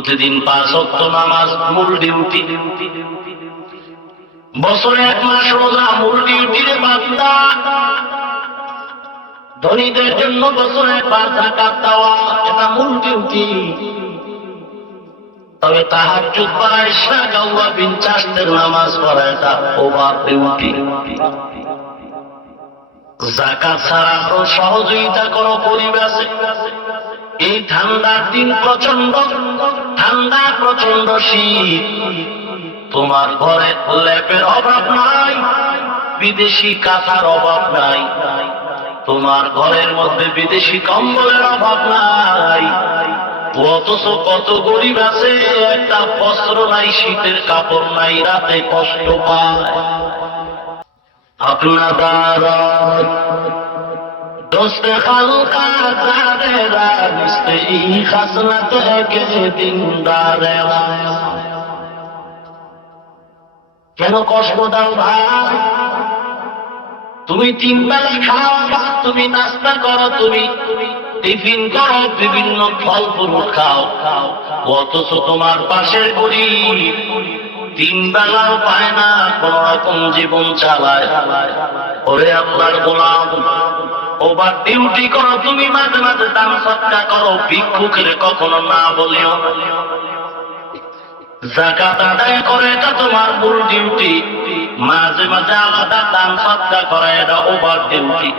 প্রতিদিন 5 ওয়াক্ত নামাজ মূল ডিউটি, বছরে 1 মাস রোজা মূল ডিউটি রে বান্দা। ধনীদের জন্য বছরে 5 যাকাত দেওয়া এটা মূল ডিউটি। তবে তাহাজ্জুদ পড়া, ইশরাক আওয়াবিন চাষের নামাজ পড়া এটা ওভার ডিউটি। যাকাত ছাড়া সহযোগিতা করো পরিবেশে। এই ঠান্ডার দিন প্রচন্ড ঠান্ডা, প্রচন্ড শীত, তোমার ঘরে ল্যাপের অভাব নাই, বিদেশি কাঁথার অভাব নাই, তোমার ঘরের মধ্যে বিদেশি কম্বলের অভাব নাই। অথচ কত গরিব আছে, একটা বস্ত্র নাই, শীতের কাপড় নাই, রাতে কষ্ট পায়। আপনার दोस्त खल्का दारेरा रिश्ते ई खसलत के दिनदारेरा। কেন কষ্ট দাও ভাই? তুমি 3 বেলা খাও, তুমি নাস্তা করো, তুমি টিফিন করো, বিভিন্ন ফল ফ্রুট খাও, অথচ তোমার পাশের গরিব 3 বেলাও পায় না, কোন রকম জীবন চালায়। ওরে আল্লাহর গোলাম, ওভার ডিউটি করো, তুমি মাঝে মাঝে দান সদকা করো, ভিক্ষুকের কখনো না বলিও। যাকাত আদায় করে, এটা তোমার মূল ডিউটি। মাঝে মাঝে আলাদা দান সদকা করা এটা ওভার ডিউটি।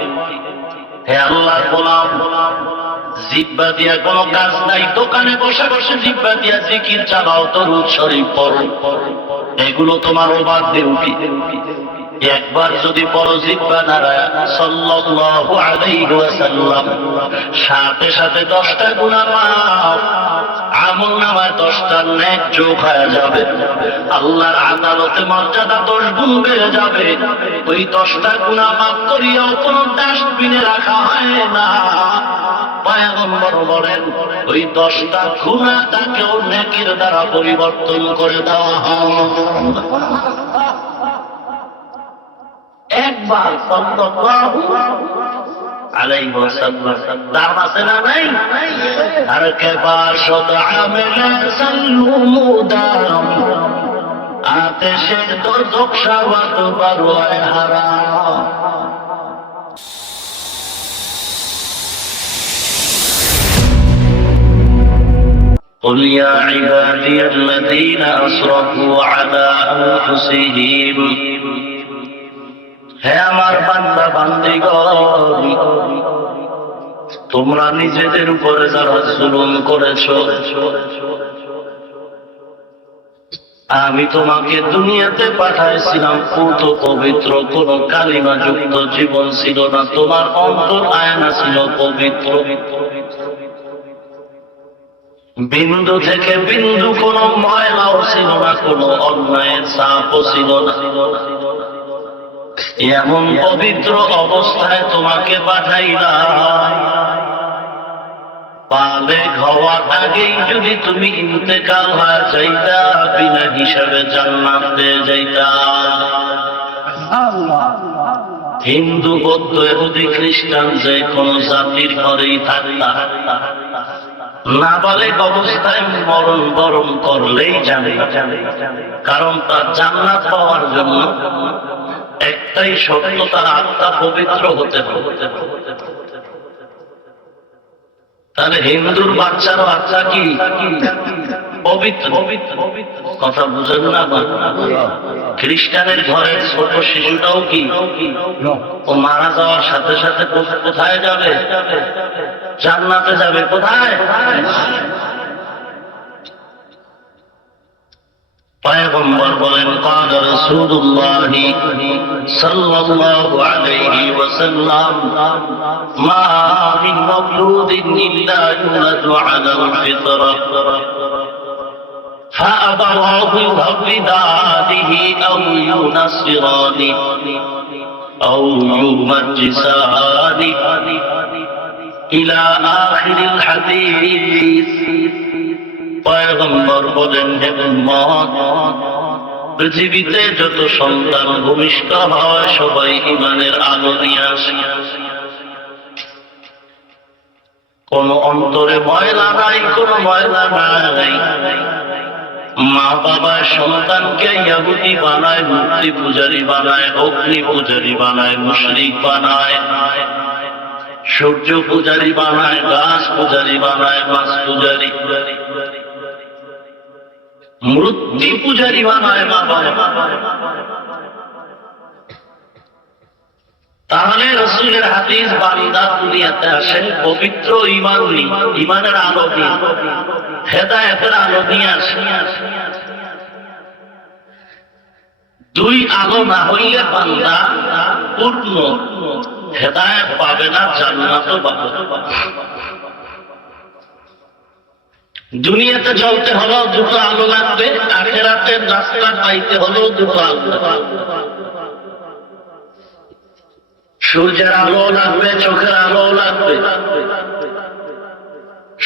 হে আল্লাহর গোলাম, জিহ্বা দিয়া কোনো কাজ নাই, দোকানে বসে বসে জিহ্বা দিয়া জিকির চালাও, দরুদ শরীফ পড়ো, এগুলো তোমার ওভার ডিউটি। একবার যদি পড়ো জিহ্বা নারায়া সাল্লাল্লাহু আলাইহি ওয়াসাল্লাম, সাথে সাথে 10টা গুনাহ মাফ, আমলনামায় 10টা নেক যোগ হয়ে যাবে, আল্লাহর আদালতে মর্যাদা 10 গুণ বেড়ে যাবে। ওই 10টা গুনাহ মাফ করিয়াও কোন ডাস্টবিনে রাখা হয় না। পয়গম্বর বলেন, ওই 10টা গুনাহটাকেও নেকির দ্বারা পরিবর্তন করে দেওয়া হয়। একবার সাল্লাল্লাহু আলাইহি ওয়াসাল্লাম দাম আছে না নাই? আর কেবার শত আমেলা সাল্লুমুদাম, আতেশে দোজখ শাওয়াত বারওয়ায় হারাম। قل يا عبادي الذين أسرفوا على أنفسهم, হে আমার বান্দা বান্দীগণ, তোমরা নিজেদের উপরে যারা জুলুম করেছো, আমি তোমাকে দুনিয়াতে পাঠাইছিলাম, পুত পবিত্র, কোন কালিমা যুক্ত জীবন ছিল না, তোমার অন্তর আয়না ছিল পবিত্র। বিন্দু থেকে বিন্দু কোন ময়লাও ছিল না, কোন অন্যায়ের ছাপও ছিল না। এমন পবিত্র অবস্থায় তোমাকে পাঠাইলাম, বালেগ হওয়ার আগেই যদি তুমি ইন্তেকাল হয়ে যাইতা, বিনা হিসাবে জান্নাত পেয়ে যাইতা। হিন্দু, বৌদ্ধ, ইহুদি, খ্রিস্টান যে কোন জাতির ঘরেই থাকতা, নাবালেগ অবস্থায় মরণ বরণ করলেই জানে, কারণ তার জান্নাত পাওয়ার জন্য একটাই শর্ত, তার আত্মা পবিত্র হতে হবে। তাহলে হিন্দুর বাচ্চারও আত্মা কি পবিত্র? কথা বুঝেন না? খ্রিস্টানের ঘরের ছোট শিশুটাও কি ও মারা যাওয়ার সাথে সাথে কোথায় যাবে? জান্নাতে যাবে। কোথায়? পয়গম্বর বলেন, قال رسول الله صلى الله عليه وسلم ما من مولود إلا يولد على الفطرة فأبواه يهودانه أو ينصرانه أو يمجسانه إلى آخر الحديث। পয়গম্বর বলেন, হে উম্মত, পৃথিবীতে যত সন্তান ভূমিষ্ঠ হয় সবাই ঈমানের আলো নিয়ে আসে। কোন অন্তরে ময়লা নাই, কোন ময়লা নাই, মা বাবা সন্তানকে ইহুদি বানায়, মূর্তি পূজারী বানায়, অগ্নি পূজারী বানায়, মুশরিক বানায়, সূর্য পূজারী বানায়, গাছ পূজারী বানায়, মাছ পূজারী, মূর্তি পূজারী বানায় মা বাবা। তাহলে রাসূলের হাদিস, বান্দা দুনিয়াতে আসে পবিত্র ঈমান নিয়ে, ঈমানের আলো নিয়ে, হেদায়েতের আলো নিয়ে আসে। দুই আলো না হইলে বান্দা পূর্ণ হেদায়েত পাবে না, জান্নাতও পাবে না। দুনিয়াতে চলতে হলেও দুটো আলো লাগবে, আখিরাতের রাস্তা পাইতে হলেও দুটো আলো লাগবে। সূর্যের আলো লাগবে, চোখের আলো লাগবে।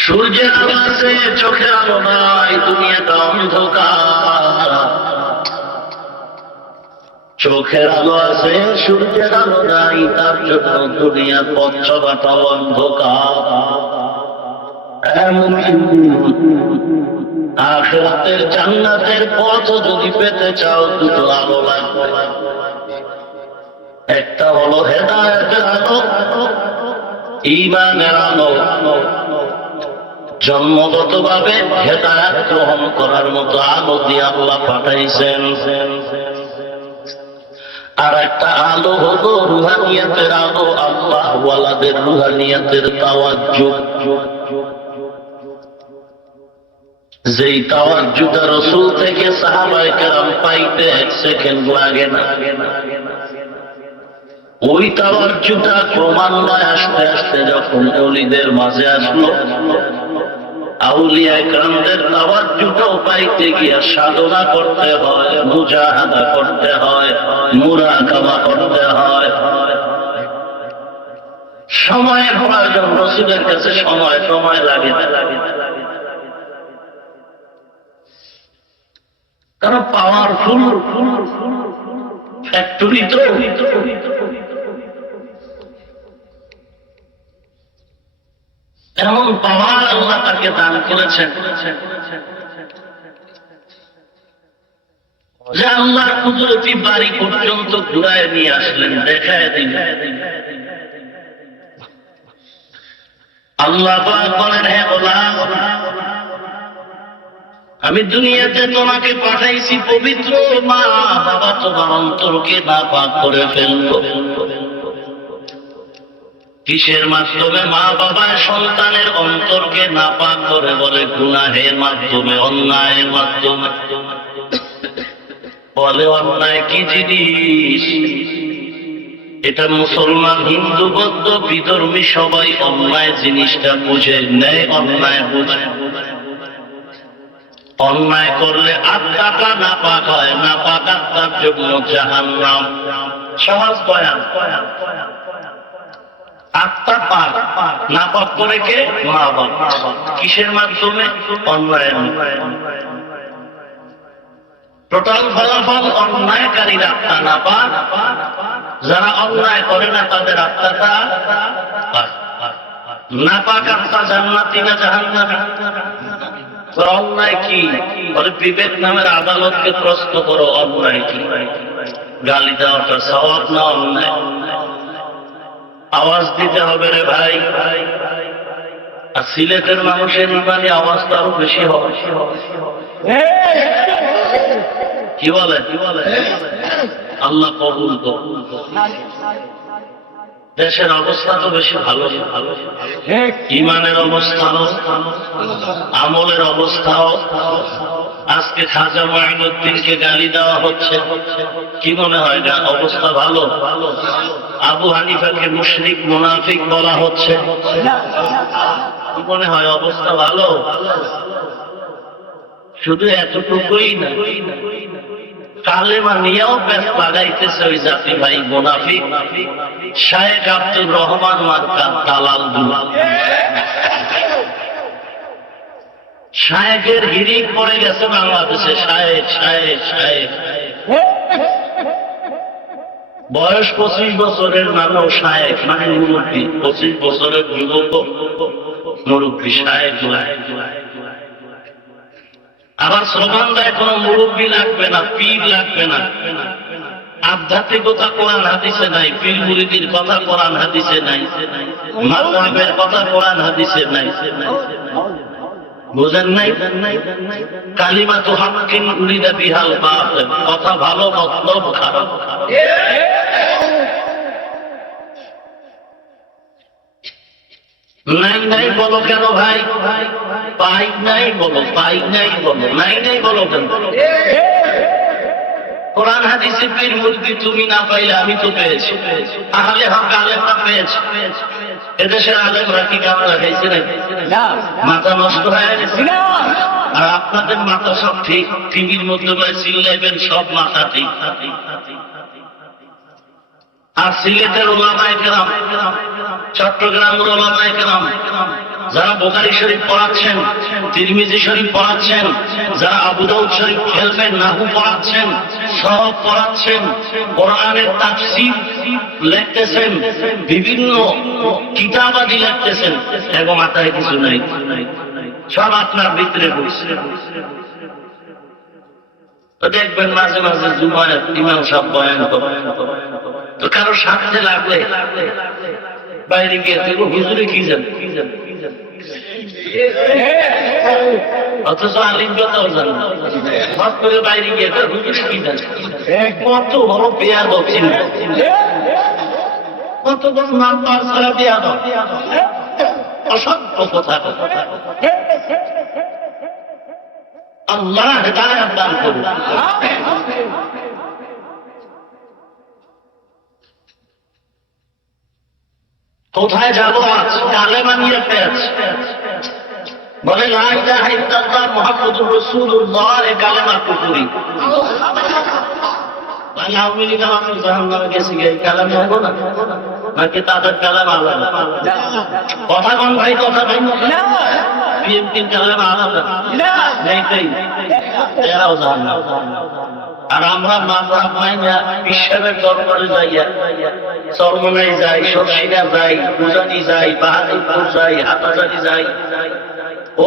সূর্যের আলো আছে, চোখের আলো নাই, দুনিয়াটা অন্ধকার। চোখের আলো আছে, সূর্যের আলো নাই, তার জন্য দুনিয়ার পথ চলাটা অন্ধকার। আখিরাতের জান্নাতের পথ যদি পেতে চাও, দুটো আলো লাগবে। একটা হলো হেদায়েতের আলো, ঈমানের আলো। জন্মগতভাবে হেদায়েত গ্রহণ করার মতো আলো দিয়ে আল্লাহ পাঠাইছেন। আর একটা আলো হলো রুহানিয়াতের আলো, আল্লাহ ওয়ালাদের রুহানিয়াতের তাওয়াজ্জুহ। যেই তাওয়াজ্জুহটা রাসূল থেকে সাহাবায়ে কেরাম পাইতে 1 সেকেন্ড লাগে না। ওই তাওয়াজ্জুহটা ক্রমান্বয়ে আস্তে আস্তে যখন ওলিদের মাঝে আসলো, আউলিয়া কেরামদের তাওয়াজ্জুহটাও পাইতে গিয়ে সাধনা করতে হয়, মুজাহাদা করতে হয়, মুরাকাবা করতে হয়। সময়ের প্রয়োজন, রাসূলের কাছে সময় লাগে না। কারণ পাওয়ারফুল ফ্যাক্টরি তো, এমন পাওয়ার আল্লাহ তাকে দান করেছেন যে আল্লাহর কুদরতি বাড়ি পর্যন্ত ঘুরায় নিয়ে আসলেন, দেখায় দিলেন। আল্লাহ পাক বলেন, হে গোলাম, আমি দুনিয়াতে তোমাকে পাঠাইছি পবিত্র, মা বাবা তোমার অন্তরকে নাপাক করে ফেলবো। কিসের মাধ্যমে? মা বাবা সন্তানের অন্তরকে নাপাক করে বলে গুনাহের মাধ্যমে, অন্যায়ের মাধ্যমে। বলে অন্যায় কি জিনিস? এটা মুসলমান, হিন্দু, বৌদ্ধ, বিধর্মী সবাই অন্যায় জিনিসটা বুঝে নেয়, অন্যায় বুঝে। অন্যায় করলে আত্মাটা নাপাক হয়, নাপাক আত্মার জন্য জাহান্নাম। সহজ বয়ান। আত্মা পাক, নাপাক করে কে? মা বাবা। কিসের মাধ্যমে? অন্যায়ের। টোটাল ফলাফল অন্যায়কারীর আত্মা নাপাক, যারা অন্যায় করে না তাদের আত্মাটা পাক। নাপাক আত্মা জান্নাতি না জাহান্নামী? অন্যায় কি? বলে বিবেক নামের আদালতকে প্রশ্ন করো, অন্যায় কি? গালি দেওয়াটা সওয়াব না অন্যায়? আওয়াজ দিতে হবে রে ভাই। আর সিলেটের মানুষের ইমানি আওয়াজটা আরো বেশি হবে। কি বলে? আল্লাহ কবুল করুন। দেশের অবস্থা তো বেশি ভালো, ইমানের অবস্থাও, আমলের অবস্থাও। আজকে খাজা মুঈনুদ্দিনকে গালি দেওয়া হচ্ছে, কি মনে হয় না অবস্থা ভালো? আবু হানিফাকে মুশরিক মুনাফিক বলা হচ্ছে, কি মনে হয় অবস্থা ভালো? শুধু এতটুকুই না, কালেমা নিয়েও পেশ লাগাইতেছে ওই জাতি ভাই মুনাফিক। শায়েখ আব্দুর রহমান মার্কা দালাল দুলাল, শায়েখের হিরিক পড়ে গেছে বাংলাদেশে। শায়েখ শায়েখ শায়েখ, বয়স 25 বছরের মানুষ শায়েখ মানে মুরব্বী, 25 বছরের যুবক মুরব্বী শায়েখ। আবার স্লোগান দেয় কোনো মুরব্বী লাগবে না, পীর লাগবে না। আধ্যাত্মিকতা কোরআন হাদিসে নাই, পীর মুরিদির কথা কোরআন হাদিসে নাই, মাযহাবের কথা কোরআন হাদিসে নাই। বুঝেন নাই? কালিমাতু হাক্কিন উরিদা বিহাল বাতিল, কথা ভালো মতলব খারাপ। নাই নাই বলো কেন ভাই? পাই নাই বলো, পাই নাই বলো, নাই নাই বলো কেন? কোরআন হাদিসে পীর মুরিদি তুমি না পাইলে আমি তো পেয়েছি, আহলে হক আলেমরা পেয়েছি। এদেশের আলেমরা কি কাম লাগাইছে না? মাথা নষ্ট হয়ে গেছে। আর আপনাদের মাথা সব ঠিক, টিভির মধ্যে চিল্লাইবেন সব মাথা ঠিক। আর সিলেটের ওলামায়ে কেরাম, চট্টগ্রামের ওলামায়ে কেরাম যারা বুখারী শরীফ পড়াচ্ছেন, তিরমিজি শরীফ পড়াচ্ছেন, যারা আবু দাউদ শরীফ খেলবেন, নাহু পড়াচ্ছেন, সব পড়াচ্ছেন, কোরআনের তাফসীর লিখতেছেন, বিভিন্ন কিতাবাদি লিখতেছেন, এবং মাথায় কিছু নাই, সব আপনার ভিতরে বসে। তো দেখবেন মাঝে মাঝে জুমায় ইমাম সাহেব বয়ান করেন, তো কারো সাথে লাগলে বাইরে গিয়ে হুজুরে কি জান, অথচ আলিম কথাও জান না, হঠাৎ করে বাইরে গিয়ে হুজুর কি জান, কত বড় বেয়াদব চিন্তা, কত বড় নাম পার ছাড়া বেয়াদব, অসভ্য কথা। আল্লাহ হেদায়েত দান করুন। কোথায় যাবো আজ? কালেমা নিয়ে পেয়েছ বলে লা ইলাহা ইল্লাল্লাহ মুহাম্মাদুর রাসূলুল্লাহ, এই কালেমা কুফরি। মানে আওয়ামী লীগ আমি জাহান্নামে গেছি, এই কালেমা হবে না নাকি তাদের কালেমা আলাদা? কথা কোন ভাই, কথা ভাই না, বিএনপির কালেমা আলাদা নেই, এরাও জাহান্নাম। আর আমরা মাযহাব মাইনা বিশ্বের দরবারে যাইয়া চরমনাই যাই, সরসিনা যাই, উজানি যাই, বাহাদুরপুর যাই, হাটাজারি যাই,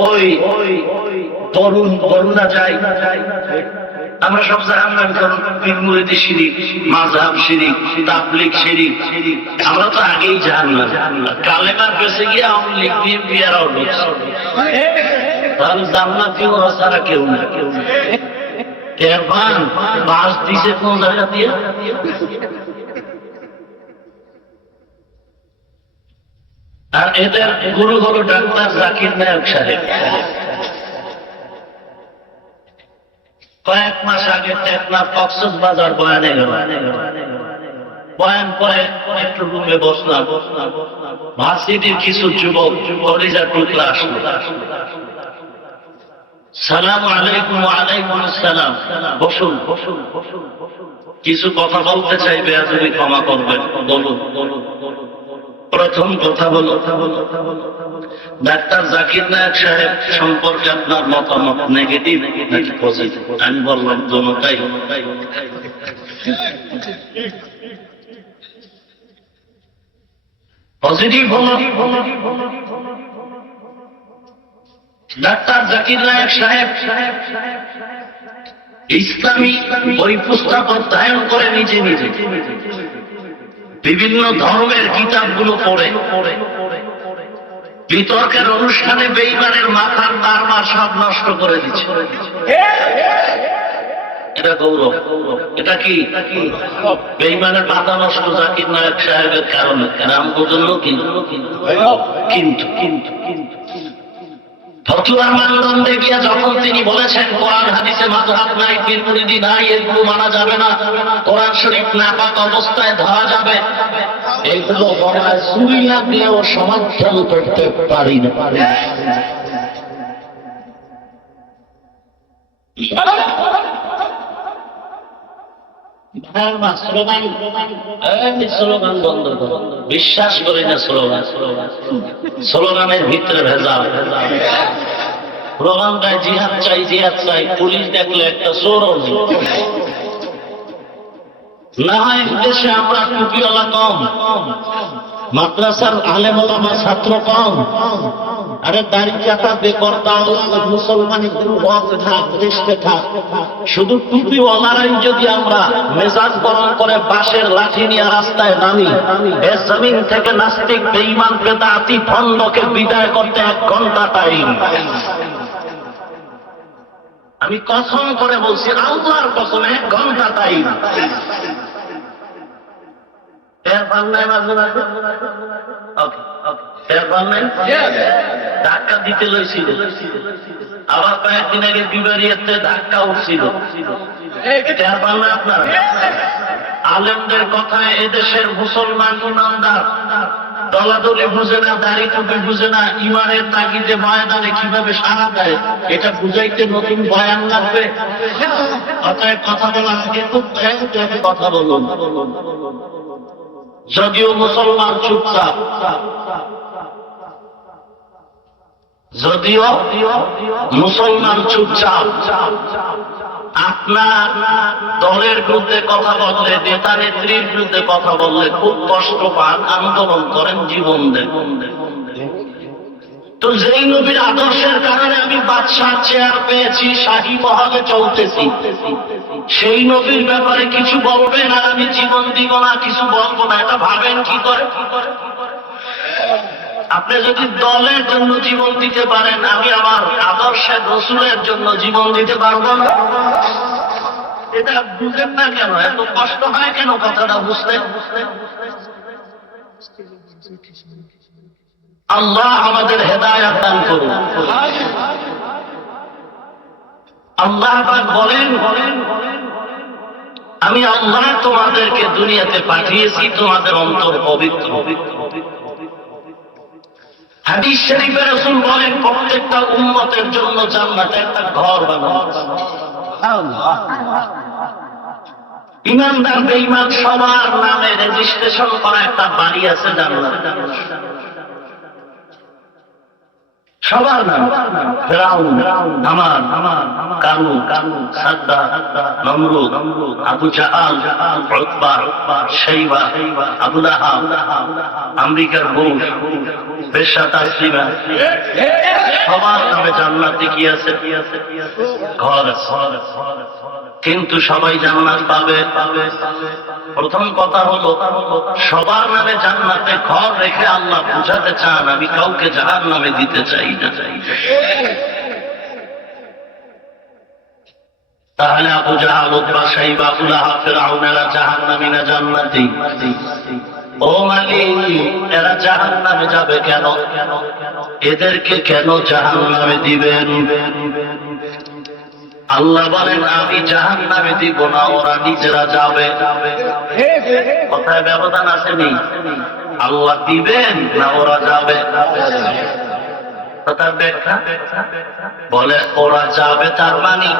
ওই তরুণা যাই, আমরা সব জাহান্নাম। কারণ পীর মুরিদি শিরিক, মাযহাব শিরিক, তাবলীগ শিরিক, আমরা তো আগেই জাহান্নাম। কালেমার কাছে গিয়ে আওয়ামী লীগ বিএনপি এরাও ঢুকছে, তাহলে জান্নাতি ওরা ছাড়া কেউ না। বাস দিছে কোন জায়গা দিয়ে? আর এদের গুরু হলো ডাক্তার জাকির নায়ক সাহেব। কয়েক মাস আগে টেকনাফ কক্সবাজার বয়ানে গেল, বয়ান করে একটু রুমে বসলাম, ভার্সিটির কিছু যুবক কলিজার টুকরা আসলো, সালাম আলাইকুম। ওয়ালাইকুম আসসালাম। বসুন বসুন বসুন। কিছু কথা বলতে চাই, বেয়াদবি ক্ষমা করবেন, বলুন। প্রথম কথা হলো, ডাক্তার জাকির নায়ক সাহেব সম্পর্কে আপনার মতামত নেগেটিভ নাকি পজিটিভ? আমি বললাম দুটোটাই। পজিটিভ হলো, ডাক্তার জাকির নায়ক সাহেব ইসলামী বই পুস্তক অধ্যয়ন করে নিজে নিজে বিভিন্ন ধর্মের কিতাবগুলো পড়ে বিতর্কের অনুষ্ঠানে বেঈমানের মাথার তারমা সব নষ্ট করে দিচ্ছে। এটা গৌরব। এটা কি বেঈমানের মাথা নষ্ট জাকির নায়ক সাহেবের কারণে? নাম বদললো কিন্তু ফতোয়ার মানদণ্ডে গিয়ে যখন তিনি বলেছেন কোরআন হাদিসে মাযহাব নাই, পীর মুরিদি নাই, এগুলো মানা যাবে না, কোরআন শরীফ নাপাক অবস্থায় ধরা যাবে, এগুলো গলায় ছুরি লাগলেও সমর্থন করতে পারি না। স্লোগান বন্ধ করো, বিশ্বাস করি না স্লোগান। স্লোগানের ভিতরে ভেজাল। স্লোগান গায়ে জিহাদ চাই, জিহাদ চাই, পুলিশ দেখলে একটা চোরও না হয়। দেশে আমরা টুপিওয়ালা কম, মাদ্রাসার আলেম ওলামা ছাত্র কম, আরে দাড়ি কাটা বেকর্তা মুসলমান একটু হক থাক, দেশে থাক। শুধু টুপিওয়ালারাই যদি আমরা মেজাজ গরম করে বাঁশের লাঠি নিয়ে রাস্তায় নামি, এ জমিন থেকে নাস্তিক বেঈমান বেদাতি ভণ্ডকে বিদায় করতে 1 ঘন্টা টাইম। আমি কসম করে বলছি, আল্লাহর কসম, 1 ঘন্টা টাইম। এর বাংলায় মাঝে মাঝে ধাক্কা দিতে লইছিল, আবার কয়েকদিন আগে বিবারিয়াতে ধাক্কা উঠছিল। বাংলায় আপনার আলেমদের কথায় এদেশের মুসলমান ইমানদার দলাদলি বুঝে না, দাড়ি টুপি বুঝে না, ইমানের তাগিদে ময়দানে কিভাবে সাড়া দেয় এটা বুঝাইতে নতুন বয়ান লাগবে। অতএব কথা বলার আগে খুব কথা বলুন। যদিও মুসলমান চুপচাপ, যদিও মুসলমান চুপচাপ, আপনার দলের বিরুদ্ধে কথা বললে, নেতা নেত্রীর বিরুদ্ধে কথা বললে খুব কষ্ট পান, আন্দোলন করেন, জীবন দেন। তো যেই নবীর আদর্শের কারণে আমি বাদশাহ চেয়ার পেয়েছি, শাহী মহলে চলতেছি, সেই নবীর ব্যাপারে কিছু বলবেন আর আমি জীবন দিব না, কিছু বলবো না, এটা ভাবেন কি করে? আপনি যদি দলের জন্য জীবন দিতে পারেন, আমি আমার আদর্শের রসুলের জন্য জীবন দিতে পারবো না? এটা বুঝেন না কেন? এত কষ্ট হয় কেন কথাটা বুঝতে? আল্লাহ আমাদের হেদায়েত দান করুন। আল্লাহ পাক বলেন, আমি আল্লাহ তোমাদেরকে দুনিয়াতে পাঠিয়েছি তোমাদের অন্তর পবিত্র। হাদিস শরীফে রাসূল বলেন, প্রত্যেকটা উম্মতের জন্য জান্নাতে একটা ঘর বানানো। ইমানদার বেঈমান সবার নামে রেজিস্ট্রেশন করা একটা বাড়ি আছে জান্নাতে, সবার নাম। ফিরআউন, হামান, কারুন, সাদ্দাত, নমরুদ, আবু জাহাল, উতবা, শাইবা, আবু লাহাব, আমেরিকার বুশ, বেশ্যা তাসলিমা, সবার নামে জান্নাতে কি আছে? ঘর আছে। কিন্তু সবাই জান্নাত পাবে? প্রথম কথা হলো, সবার নামে জান্নাতে ঘর রেখে আল্লাহ বুঝাতে চান আমি কাউকে জাহান্নামে দিতে চাই না। তাহলে আবু জাহাল, উতবা, শাইবা, আবু লাহাব, ফিরআউনেরা জাহান্নামী না জান্নাতি? ও মালিক, এরা জাহান্নামে যাবে কেন? এদেরকে কেন জাহান্নামে দিবেন? আল্লাহ বলেন, আমি জাহান্নামে দিব না, ওরা নিজেরা যাবে। কথায় ব্যবধান আছে নেই? আল্লাহ দিবেন না ওরা যাবে? কথার ব্যাখ্যা বলে, ওরা যাবে তার মানে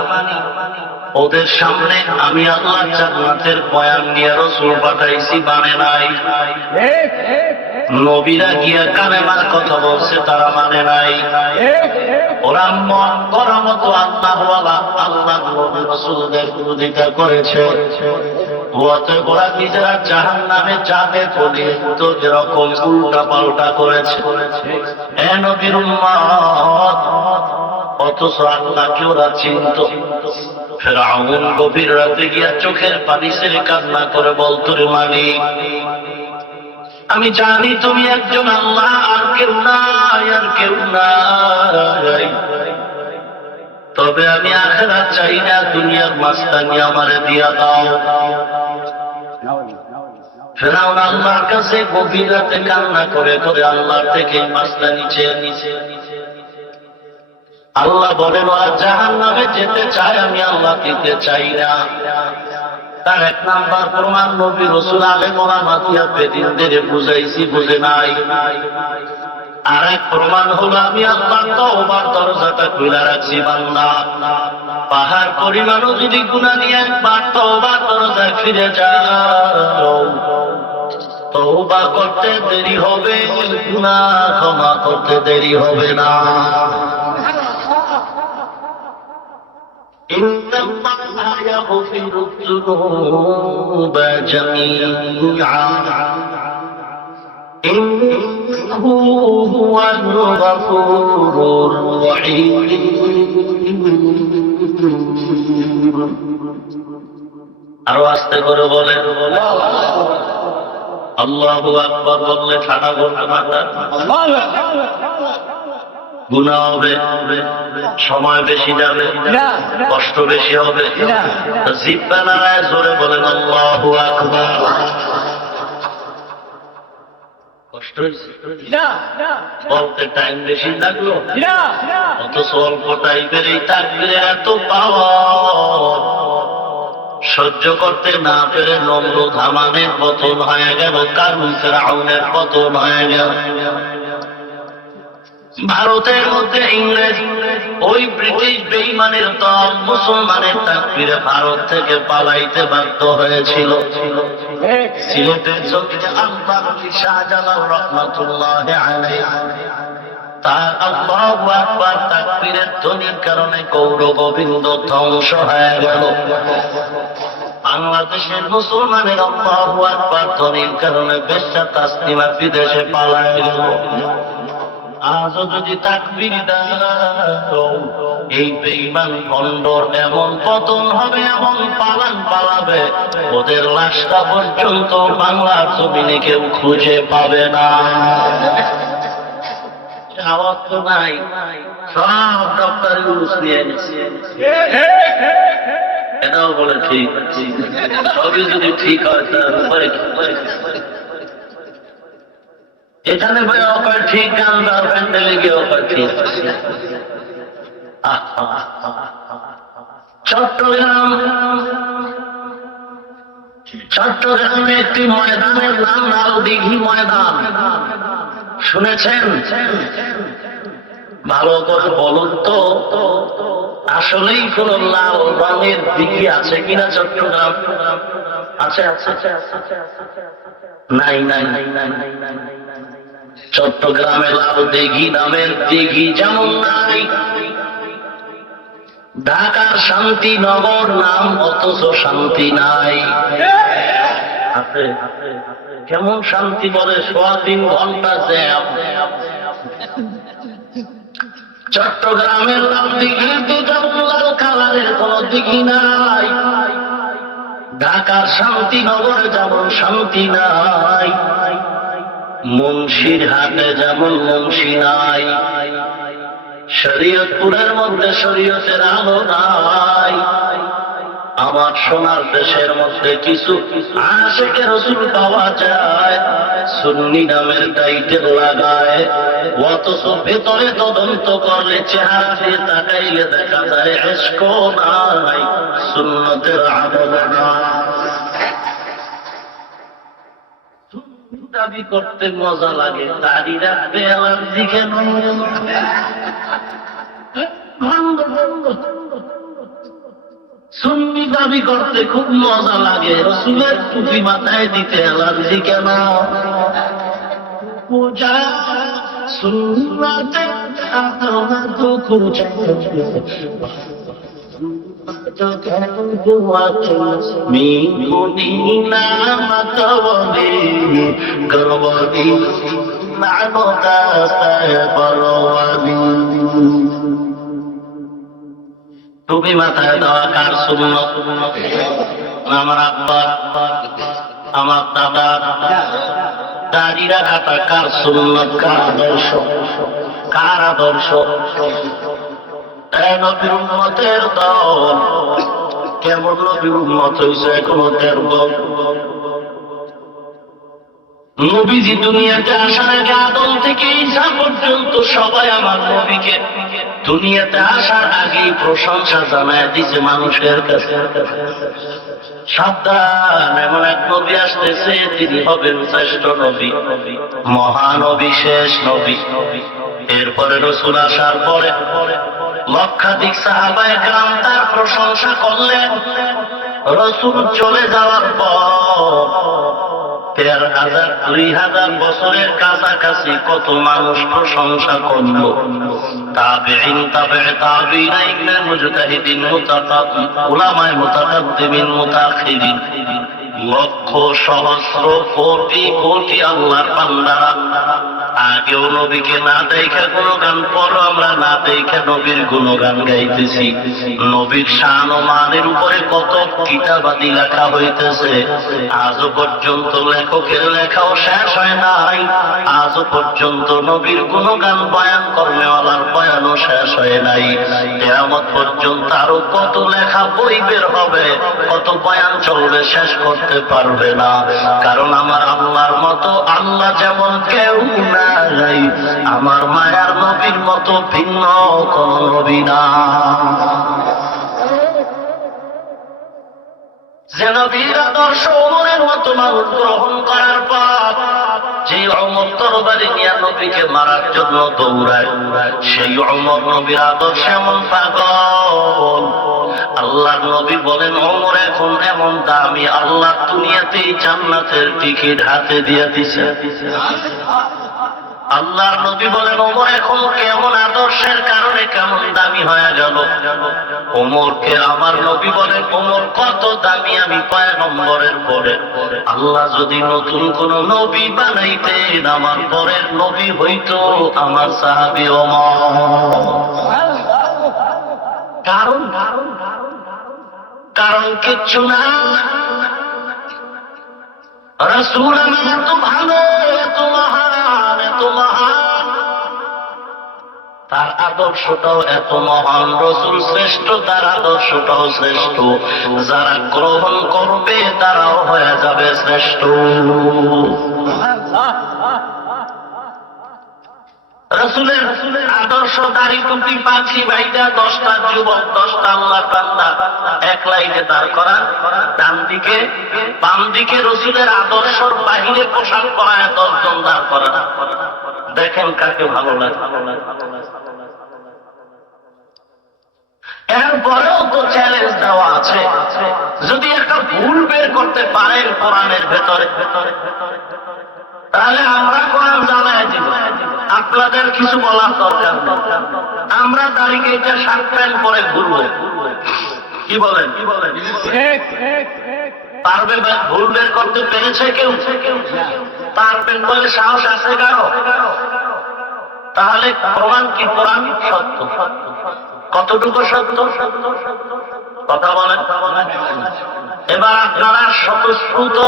ওদের সামনে আমি আল্লাহ জান্নাতের বয়ান নিয়ে রাসূল পাঠাইছি, মানে নাই। নবীরা গিয়া কালেমার কথা বলছে, তারা মানে নাই। ওরা মন করার মতো আল্লাহওয়ালা, আল্লাহ নবী রাসূলদের বিরোধিতা করেছে। ওরা নিজেরা জাহান্নামে যাবে বলে তো এরকম উল্টা পাল্টা করেছে। এ নবীর উম্মত, অথচ আল্লাহকে ওরা চিনত। ফিরআউন গভীর রাতে গিয়া চোখের পানি ছেড়ে কান্না করে বলতো, রে মালিক, আমি জানি তুমি একজন আল্লাহ, আর কেউ নাই, আর কেউ নাই। তবে আমি আখিরাত চাই না, দুনিয়ার মাস্তানি আমারে দিয়া দাও। ফিরআউন আল্লাহর কাছে গভীর রাতে কান্না করে করে আল্লাহর থেকে মাস্তানি চেয়ে নিছে। আল্লাহ বলেন, ওরা জাহান্নামে যেতে চায়, আমি আল্লাহ দিতে চাই না। তার 1 নাম্বার প্রমাণ, নবী রাসূল আলেম ওলামা দিয়া বেদিনদের বুঝাইছি, বুঝে নাই। আর এক প্রমাণ হলো, আমি আল্লাহ তওবার দরজাটা খুলে রাখছি। বান্দা, পাহাড় পরিমাণও যদি গুনাহ নিয়ে একবার তওবার দরজায় ফিরে যাও, তওবা করতে দেরি হবে, গুনাহ ক্ষমা করতে দেরি হবে না। إن الله يغفر الذنوب جميعا ইন্নাহু হুয়াল গফুরুর রহিম। আরো আস্তে করে বলে, আল্লাহু আকবার বললে ঠাডা বলতে মাথা গুনাহ হবে, সময় বেশি যাবে, কষ্ট বেশি হবে। জিহ্বা নাড়ায় জোরে বলেন আল্লাহু আকবার। কষ্ট বলতে টাইম বেশি লাগলো, অথচ অল্প টাইমের এই তাকবীরে এত পাওয়ার, সহ্য করতে না পেরে নমরুদ হামানের পতন হয়ে গেল, কারুন ফিরআউনের পতন হয়ে গেল। ভারতের মধ্যে ইংরেজ ওই ব্রিটিশ বেঈমানের দল মুসলমানের তাকবীরে ভারত থেকে পালাইতে বাধ্য হয়েছিল। সিলেটের জমিনে আল্লাহ শাহজালাল রাহমাতুল্লাহি আলাইহি তার আল্লাহু আকবার তাকবীরের ধ্বনির কারণে গৌর গোবিন্দ ধ্বংস হয়ে গেল। বাংলাদেশের মুসলমানের আল্লাহু আকবার ধ্বনির কারণে বেশ্যা তাসলিমা বিদেশে পালায় গেল। আজও যদি তাকবীর দাও, এই বেঈমান ভণ্ডর এমন পতন হবে, এমন পালান পালাবে, ওদের লাশটা পর্যন্ত বাংলার জমিনে কেউ খুঁজে পাবে না। আওয়াজ তো নাই, সব ডক্টর ইউনুস নিয়ে নিচ্ছে। এটাও বলে ঠিক, সবই যদি ঠিক হয় তাহলে এখানে ঠিক গান দাও, প্যান্ডেলে গিয়ে ঠিক। চট্টগ্রামে একটি ময়দানের নাম লাল দিঘি ময়দান, শুনেছেন? ভালো করে বলুন তো, আসলেই কোন লাল রঙের দিঘি আছে কিনা চট্টগ্রাম? আছে? নাই। চট্টগ্রামে লাল দিঘি নামের দিঘি যেমন নাই, ঢাকার শান্তিনগর নাম, অথচ শান্তি নাই। কেমন শান্তি বলে, 3.5 ঘন্টা জ্যাম। চট্টগ্রামের লাল দিঘিতে যেমন লাল কালারের কোন দিঘি নাই, ঢাকার শান্তিনগরে যেমন শান্তি নাই, মুন্সিরহাটে যেমন মুন্সি নাই, শরীয়তপুরের মধ্যে শরীয়তের আলো নাই। আমার সোনার দেশের মধ্যে কিছু আশিকে রাসূল পাওয়া যায়, সুন্নি নামের টাইটেল লাগায়, অথচ ভেতরে তদন্ত করলে চেহারা দিয়ে তাকাইলে দেখা যায় ইশক নাই, সুন্নতের আমল নাই। দাবি করতে মজা লাগে, দাড়ি রাখতে অ্যালার্জি কেন? সুন্নি দাবি করতে খুব মজা লাগে, রাসূলের টুপি মাথায় দিতে অ্যালার্জি কেন? পূজা সুন্নাতে আতহাত খুঁজে টুপি মাথায় দেওয়া কার সুন্নত? আমার আব্বা, আমার দাদা, দাড়ি রাখাটা কার সুন্নত? কার আদর্শ? কার আদর্শ? নবীর উম্মতের দল। কেমন নবীর উম্মত হয়েছে এখনো দেখব। নবীজি দুনিয়াতে আসার আগে আদম থেকে ঈসা পর্যন্ত সবাই আমার নবীকে দুনিয়াতে আসার আগেই প্রশংসা জানায় দিছে মানুষের কাছে। সাবধান, এমন এক নবী আসতেছে, তিনি হবেন শ্রেষ্ঠ নবী, মহানবী, শেষ নবী। এরপরে রাসূল আসার পরে লক্ষাধিক সাহাবায়ে কেরাম তার প্রশংসা করলেন। রাসূল চলে যাওয়ার পর ১৩,০০০ ২,০০০ বছরের কাছাকাছি কত মানুষ প্রশংসা করল। তাবেঈন, তাবেঈ তাবেঈন, ইমাম মুজতাহিদিন, উলামায়ে মুতাকাদ্দিমিন, মুতাআখিরিন, লক্ষ সহস্র কোটি কোটি আল্লাহর বান্দারা আগেও নবীকে না দেখে গুণগান, পর আমরা না দেখে নবীর গুণগান গাইতেছি। নবীর শান ও মানের উপরে কত কিতাবাদি লেখা হইতেছে, আজও পর্যন্ত লেখকের লেখাও শেষ হয় নাই। আজও পর্যন্ত নবীর গুণগান বয়ান কর্মেওয়ালার বয়ানও শেষ হয় নাই। কিয়ামত পর্যন্ত আরো কত লেখা বই বের হবে, কত বয়ান চলবে, শেষ করতে পারবে না। কারণ আমার আল্লাহর মতো আল্লাহ যেমন কেউ নাই, আমার মায়ার নবীর মতো ভিন্ন কোন নবী না। যে নবীর আদর্শ ওমরের মতো মানুষ গ্রহণ করার পর যে ওমর তরবারি নিয়ে নবীকে মারার জন্য দৌড়ায়, সেই ওমর নবীর আদর্শ এমন পাগল। আল্লাহর নবী বলেন ওমর এখন এমন দামি, আল্লাহ দুনিয়াতেই জান্নাতের টিকিট হাতে দিয়ে দিছে। আল্লাহর নবী বলেন ওমর এখন কেমন আদর্শের কারণে কেমন দামি হয়ে গেল। ওমরকে আমার নবী বলেন ওমর কত দামি, আমি পয়গম্বরের পরে আল্লাহ যদি নতুন কোন নবী বানাইতেন, আমার পরের নবী হইতো আমার সাহাবী ওমর। কারণ কিচ্ছু না, রাসূল আমার এত ভালো, এত মহান, এত মহান, তার আদর্শটাও এত মহান। রাসূল শ্রেষ্ঠ, তার আদর্শটাও শ্রেষ্ঠ। যারা গ্রহণ করবে তারাও হয়ে যাবে শ্রেষ্ঠ। রাসূলের আদর্শ দাড়ি টুপি পাখি ভাইটা 10টা যুবক, 10টা আল্লাহর বান্দা এক লাইনে দাঁড় করা, ডান দিকে বাম দিকে রাসূলের আদর্শর বাহিরে পোশাক পরা 10 জন দাঁড় করা। দেখেন কাকে ভালো লাগে। এরপরেও তো চ্যালেঞ্জ দেওয়া আছে, যদি একটা ভুল বের করতে পারেন কোরআনের ভেতরে, তাহলে আমরা কোরআন জানাই দিব, আপনাদের কিছু বলার দরকার নেই। আমরা দাঁড়িয়ে এটা শার্ট প্যান্ট পরে ঘুরবো, কি বলেন? পারবে? ভুল বের করতে পেরেছে কেউ? পারবেন বলে সাহস আছে কারো? তাহলে কোরআন কি? কোরআন সত্য। কতটুকু সত্য? কথা বলেন। এবার আপনারা স্বতঃস্ফূর্ত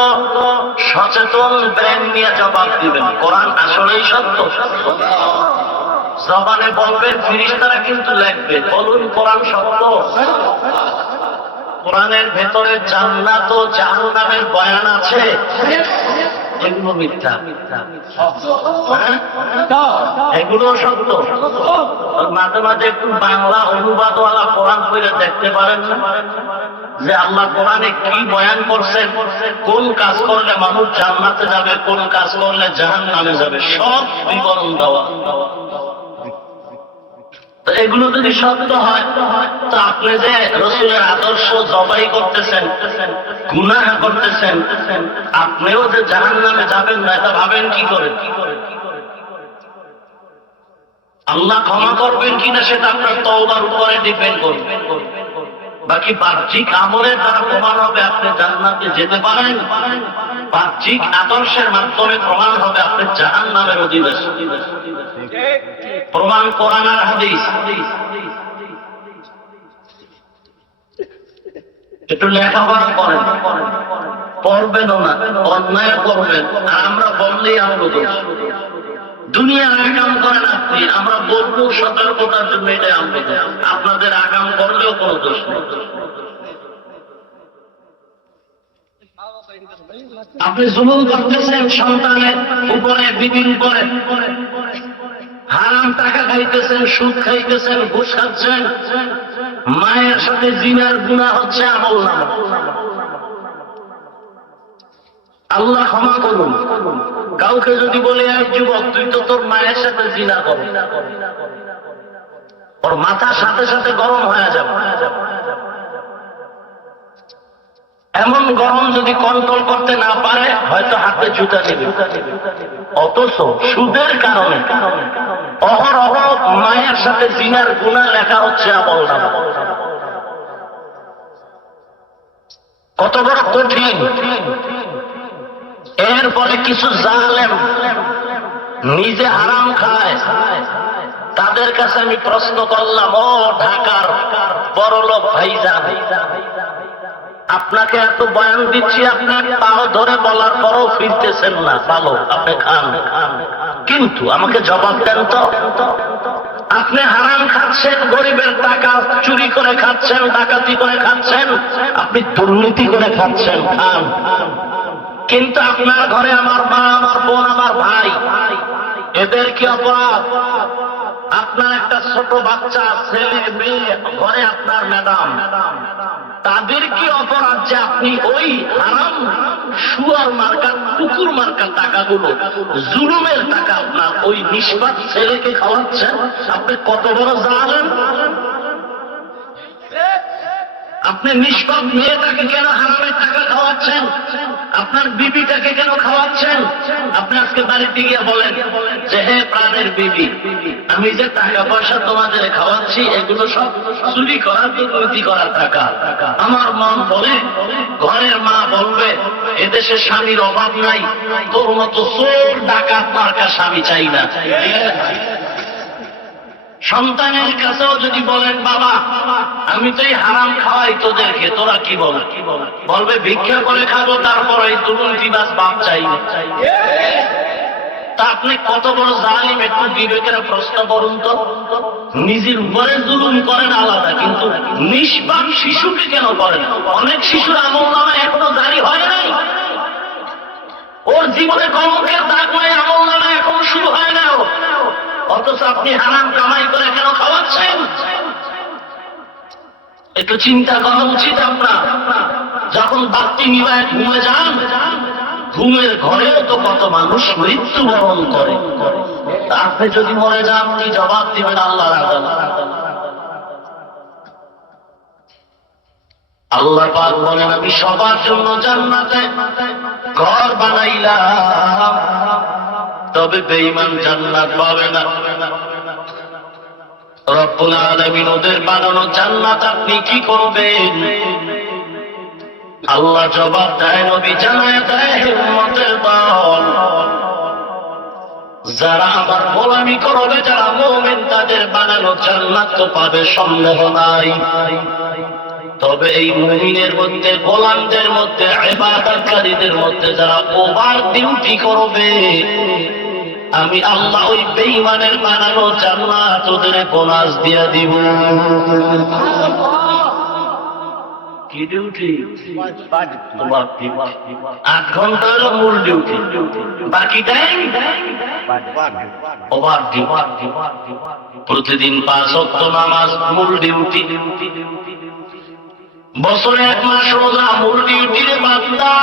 সচেতন ব্রেন নিয়ে জবাব দিবেন, কোরআন আসলেই সত্য? জবানে বলবেন, ফেরেশতারা কিন্তু লিখবে, বলুন কোরআন সত্য? কোরআনের ভেতরে জান্নাত ও জাহান্নামের বয়ান আছে, এগুলো মিথ্যা, এগুলো সত্য। মাঝে মাঝে একটু বাংলা অনুবাদওয়ালা কোরআন পড়ে দেখতে পারেন না যে আল্লাহ কোরআনে কি বয়ান করছেন, কোন কাজ করলে মানুষ জান্নাতে যাবে, কোন কাজ করলে জাহান্নামে যাবে, সব বিবরণ দেওয়া। এগুলো যদি সত্য হয় তো আপনি যে রাসূলের আদর্শ জবাই করতেছেন, গুনাহ করতেছেন, আপনিও যে জাহান্নামে যাবেন না, এটা ভাবেন কি করে? আল্লাহ ক্ষমা করবেন কিনা সেটা আপনার তওবার উপরে ডিপেন্ড করবে। বাকি বাহ্যিক আমলের দ্বারা প্রমাণ হবে আপনি জান্নাতে যেতে পারেন, বাহ্যিক আদর্শের মাধ্যমে প্রমাণ হবে আপনি জাহান্নামের অধিবাসী। প্রমাণ কোরআন আর হাদিস। একটু লেখাপড়া করেন, পড়বেনও না, অন্যায় করবেন, আর আমরা বললেই আমরা দোষ। দুনিয়ার আগাম করেন আপনি, আমরা বলবো সতর্কতার জন্য এটাই আমরা দোষ। আপনাদের আগাম করলেও কোনো দোষ নেই। আপনি জুলুম করতেছেন সন্তানের উপরে, বিবির উপরে, হারাম টাকা খাইতেছেন, সুদ খাইতেছেন, ঘুষ খাচ্ছেন, মায়ের সাথে জিনার গুনাহ হচ্ছে, আমল নামা। আল্লাহ ক্ষমা করুন। কাউকে যদি বলে এক যুবক তুই তো তোর মায়ের সাথে জিনা কর, ওর মাথার সাথে সাথে গরম হয়ে যাবে। এমন গরম যদি কন্ট্রোল করতে না পারে হয়তো হাতে জুতা নেবে। অথচ সুদের কারণে অহরহ মায়ের সাথে জিনার গুনাহ লেখা হচ্ছে আমল নামা। কত বড় কঠিন। এরপরে কিছু জালেম নিজে হারাম খায়, তাদের কাছে আমি প্রশ্ন করলাম, ও ঢাকার বড়লোক ভাইজান, আপনাকে এত বয়ান দিচ্ছি, আপনার পাও ধরে বলার পরও ফিরতেছেন না, ভালো আপনি খান, কিন্তু আমাকে জবাব দেন তো, আপনি হারাম খাচ্ছেন, গরিবের টাকা চুরি করে খাচ্ছেন, ডাকাতি করে খাচ্ছেন, আপনি দুর্নীতি করে খাচ্ছেন, খান, কিন্তু আপনার ঘরে আমার মা, আমার বোন, আমার ভাই, এদের কি অপরাধ? আপনার একটা ছোট বাচ্চা, ছেলে মেয়ে, ঘরে আপনার ম্যাডাম, তাদের কি অপরাধ যে আপনি ওই হারাম শুয়ার মার্কা, কুকুর মার্কা টাকাগুলো, জুলুমের টাকা আপনার ওই নিষ্পাপ ছেলেকে খাওয়াচ্ছেন? আপনি কত বড় জালেম! আপনি নিষ্পাপ মেয়েটাকে কেন হারামের টাকা খাওয়াচ্ছেন? আপনার বিবিটাকে কেন খাওয়াচ্ছেন? আপনি আজকে বাড়িতে গিয়ে বলেন যে, হে প্রাণের বিবি, আমি যে টাকা পয়সা তোমাদের খাওয়াচ্ছি এগুলো সব চুরি করা, দুর্নীতি করা টাকা। আমার মন বলে, ঘরের মা বলবে, এদেশে স্বামীর অভাব নাই, তোর মতো চোর ডাকাত মার্কা স্বামী চাই না। সন্তানের কাছেও যদি বলেন, বাবা আমি তো এই হারাম খাওয়াই তোদেরকে, তোরা কি বলবে, ভিক্ষা করে খাবো, তারপর এই দুর্নীতিবাজ বাপ চাই না। তা আপনি কত বড় জালিম, একটু বিবেকের প্রশ্ন করুন তো। নিজের উপরে জুলুম করেন আলাদা, কিন্তু নিষ্পাপ শিশুকে কেন করেন? অনেক শিশুর আমলনামা এখনো জারি হয় নাই, ওর জীবনে কলঙ্কের দাগ নাই, আমলনামা এখনো শুরু হয় না, অথচ আপনি হারাম কামাই করে কেন খাওয়াচ্ছেন? একটু চিন্তা করা উচিত আপনার। যখন বাতি নিবায় ঘুমে যান, ঘুমের ঘরেও তো কত মানুষ মৃত্যুবরণ করে, আপনি যদি মরে যান কি জবাব দিবেন আল্লাহর আদালতে? আল্লাহ পাক বলেন, আমি সবার জন্য জান্নাতে ঘর বানাইলাম, তবে বেঈমান জান্নাত পাবে না। রব্বুল আলামিন ওদের বানানো জান্নাত আপনি কি করবেন? আল্লাহ জবাব দেয়, নবী জানায় দেয়, উম্মতের দল যারা আমার গোলামি করবে, যারা মুমিন, তাদের বানানো জান্নাত তো পাবে, সন্দেহ নাই। তবে এই মুমিনের মধ্যে, গোলামদের মধ্যে, ইবাদতকারীদের মধ্যে যারা ওভার ডিউটি করবে, আমি আল্লাহ ওই বেঈমানের বানানো জান্নাত ওদের বোনাস দিয়ে দিব। কি ডিউটি? 8 ঘন্টা হলো মূল ডিউটি, বাকি টাইম ওভার ডিউটি। প্রতিদিন 5 ওয়াক্ত নামাজ মূল ডিউটি, বছরে 1 মাস রোজা মূল ডিউটি রে বান্দা।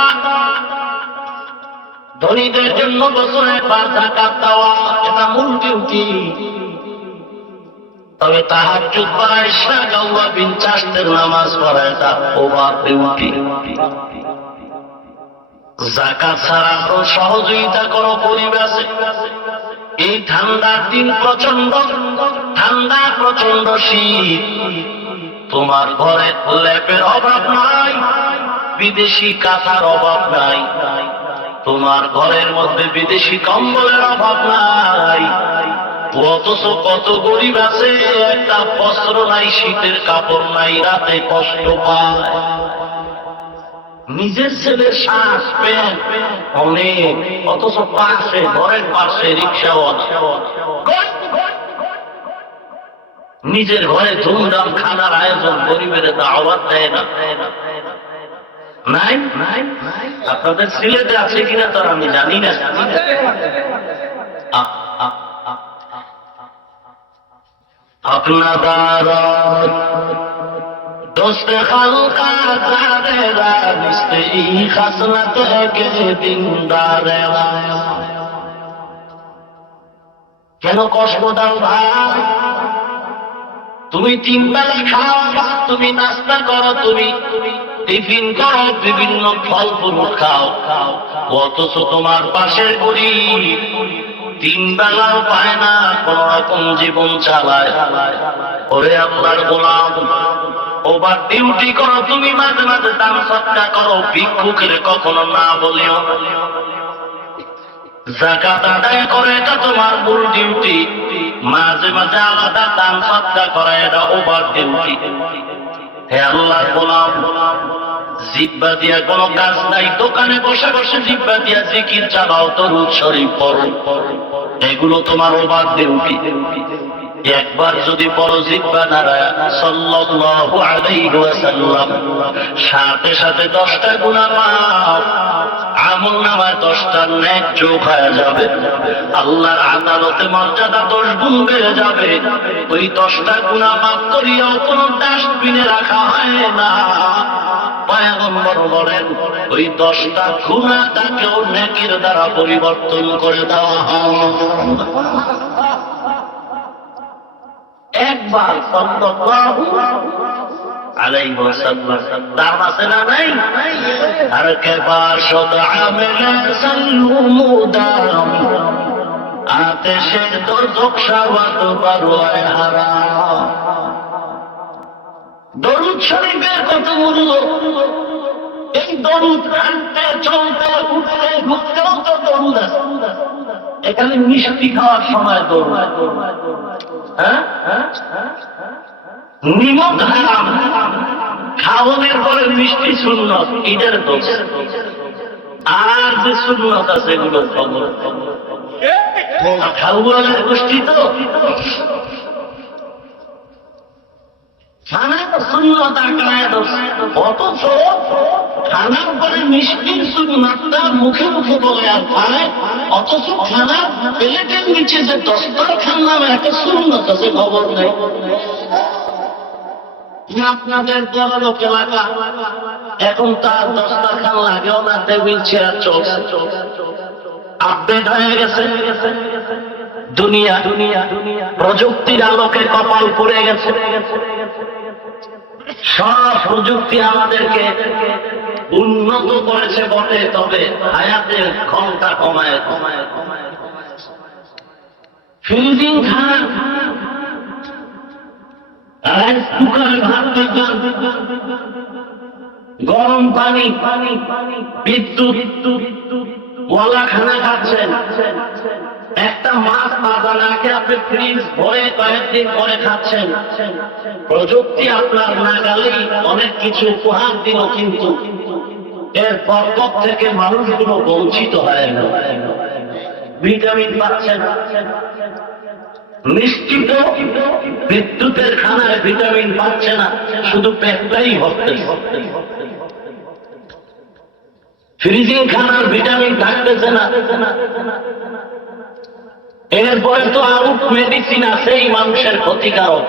ধনীদের জন্য বছরে 5 যাকাত দেওয়া, এটা মূল ডিউটি। তবে তাহাজ্জুদ পড়া, ইশা গাওয়া, বিন চাষের নামাজ পড়া, এটা ওভার ডিউটি। যাকাত ছাড়া সহযোগিতা করো পরিবেশে। এই ঠান্ডার দিন প্রচন্ড ঠান্ডা, প্রচন্ড শীত, তোমার ঘরে ল্যাপের অভাব নাই, বিদেশি কাঁথার অভাব নাই, তোমার ঘরের মধ্যে বিদেশি কম্বলের অভাব নাই, অথচ কত গরিব আছে, একটা বস্ত্র নাই, শীতের কাপড় নাই, রাতে কষ্ট পায়। নিজের ছেলের শ্বাস প্যান্ট অনেক, অথচ পাশে, ঘরের পাশে রিক্সাওয়ালা, নিজের ঘরে ধুমধাম খানার আয়োজন, গরিবের দাওয়াত দেয় না। নাই, আপনাদের সিলেটে আছে কিনা তো আমি জানি না। আপনার दोस्त खल्का दारेरा रिश्ते ई खसलत के दिनदारेरा। কেন কষ্ট দাও ভাই? তুমি 3 বেলা খাও, তুমি নাস্তা করো, তুমি টিফিন করো, বিভিন্ন ফল ফুল খাও, অথচ তোমার পাশের গরিব 3 বেলাও পায় না, কোন রকম জীবন চালায়। ওরে আল্লাহর গোলাম, ওভার ডিউটি করো, তুমি মাঝে মাঝে দান সৎকা করো, ভিক্ষুকের কখনো না বলিও। যাকাত আদায় করে এটা তোমার মূল ডিউটি, মাঝে মাঝে আলাদা দান সৎকা করা এটা ওভার ডিউটি। হে আল্লাহর গোলাম, জিহ্বা দিয়া কোনো কাজ নাই, দোকানে বসে বসে জিহ্বা দিয়া জিকির চালাও, দরুদ শরীফ পড়ো, এগুলো তোমার ওভার ডিউটি। একবার যদি পড়ো জিহ্বা নারায়া সাল্লাল্লাহু আলাইহি ওয়াসাল্লাম, সাথে সাথে 10টা গুনাহ মাফ, আমলনামায় 10টা নেক যোগ হয়ে যাবে, আল্লাহর আদালতে মর্যাদা 10 গুণ বেড়ে যাবে। ওই 10টা গুনাহ মাফ করিয়াও কোনো ডাস্টবিনে রাখা হয় না। পয়গম্বর বলেন ওই 10টা গুনাহটাকেও নেকির দ্বারা পরিবর্তন করে দেওয়া হয়। একবার সাল্লাল্লাহু আলাইহি ওয়াসাল্লাম তার আছে না নাই? আর কেবার শত আমেলা সাল্লুমুদাম, আতেশের দোজখ শাওয়াত বারওয়ায় হারাম। দরুদ শরীফের কত মূল্য! এই দরুদ হাঁটতে চলতে উঠতে ঘুরতেও তো দরুদ আছে। এখানে মিষ্টি খাওয়ার সময় দরুদ, হ্যাঁ, নিমক হারাম, খাওয়ানোর পরে মিষ্টি সুন্নত, ঈদের দোষ। আর যে সুন্নত আছে এগুলো খবর খাওয়ানোর গোষ্ঠী তো খানা সুন্নত আঁকড়ায় দোষ, অথচ খানার পরে মিষ্টির সুন্নতটা মুখে মুখে বলে আর খায়, অথচ খানা প্লেটের নিচে যে দস্তরখান নামে একটা সুন্নত আছে খবর নেই। আপনাদের বড়লোক এলাকা, এখন তার দস্তরখান লাগেও না, টেবিল চেয়ার চলছে, আপডেট হয়ে গেছে দুনিয়া, প্রযুক্তির আলোকে কপাল পড়ে গেছে। সব প্রযুক্তি আমাদেরকে উন্নত করেছে বটে, তবে হায়াতের ক্ষমতা কমায় কমায় কমায়। ফ্রিজিং খান, রাইস কুকার ভাত দিতেন, গরম পানি, বিদ্যুৎ ওয়ালা খানা খাচ্ছেন, একটা মাছ ভাজা না খেয়ে আপনি ফ্রিজ ভরে কয়েকদিন পরে খাচ্ছেন। প্রযুক্তি আপনার নাগালেই অনেক কিছু উপহার দিল, কিন্তু এর বরকত থেকে মানুষগুলো বঞ্চিত হয় না। ভিটামিন পাচ্ছেন, নিশ্চিত বিদ্যুতের খানায় ভিটামিন পাচ্ছে না, শুধু পেটটাই ভর্তি। ফ্রিজিং খানার ভিটামিন থাকতেছে না। এরপরে তো আউট মেডিসিন আছেই মানুষের ক্ষতিকারক।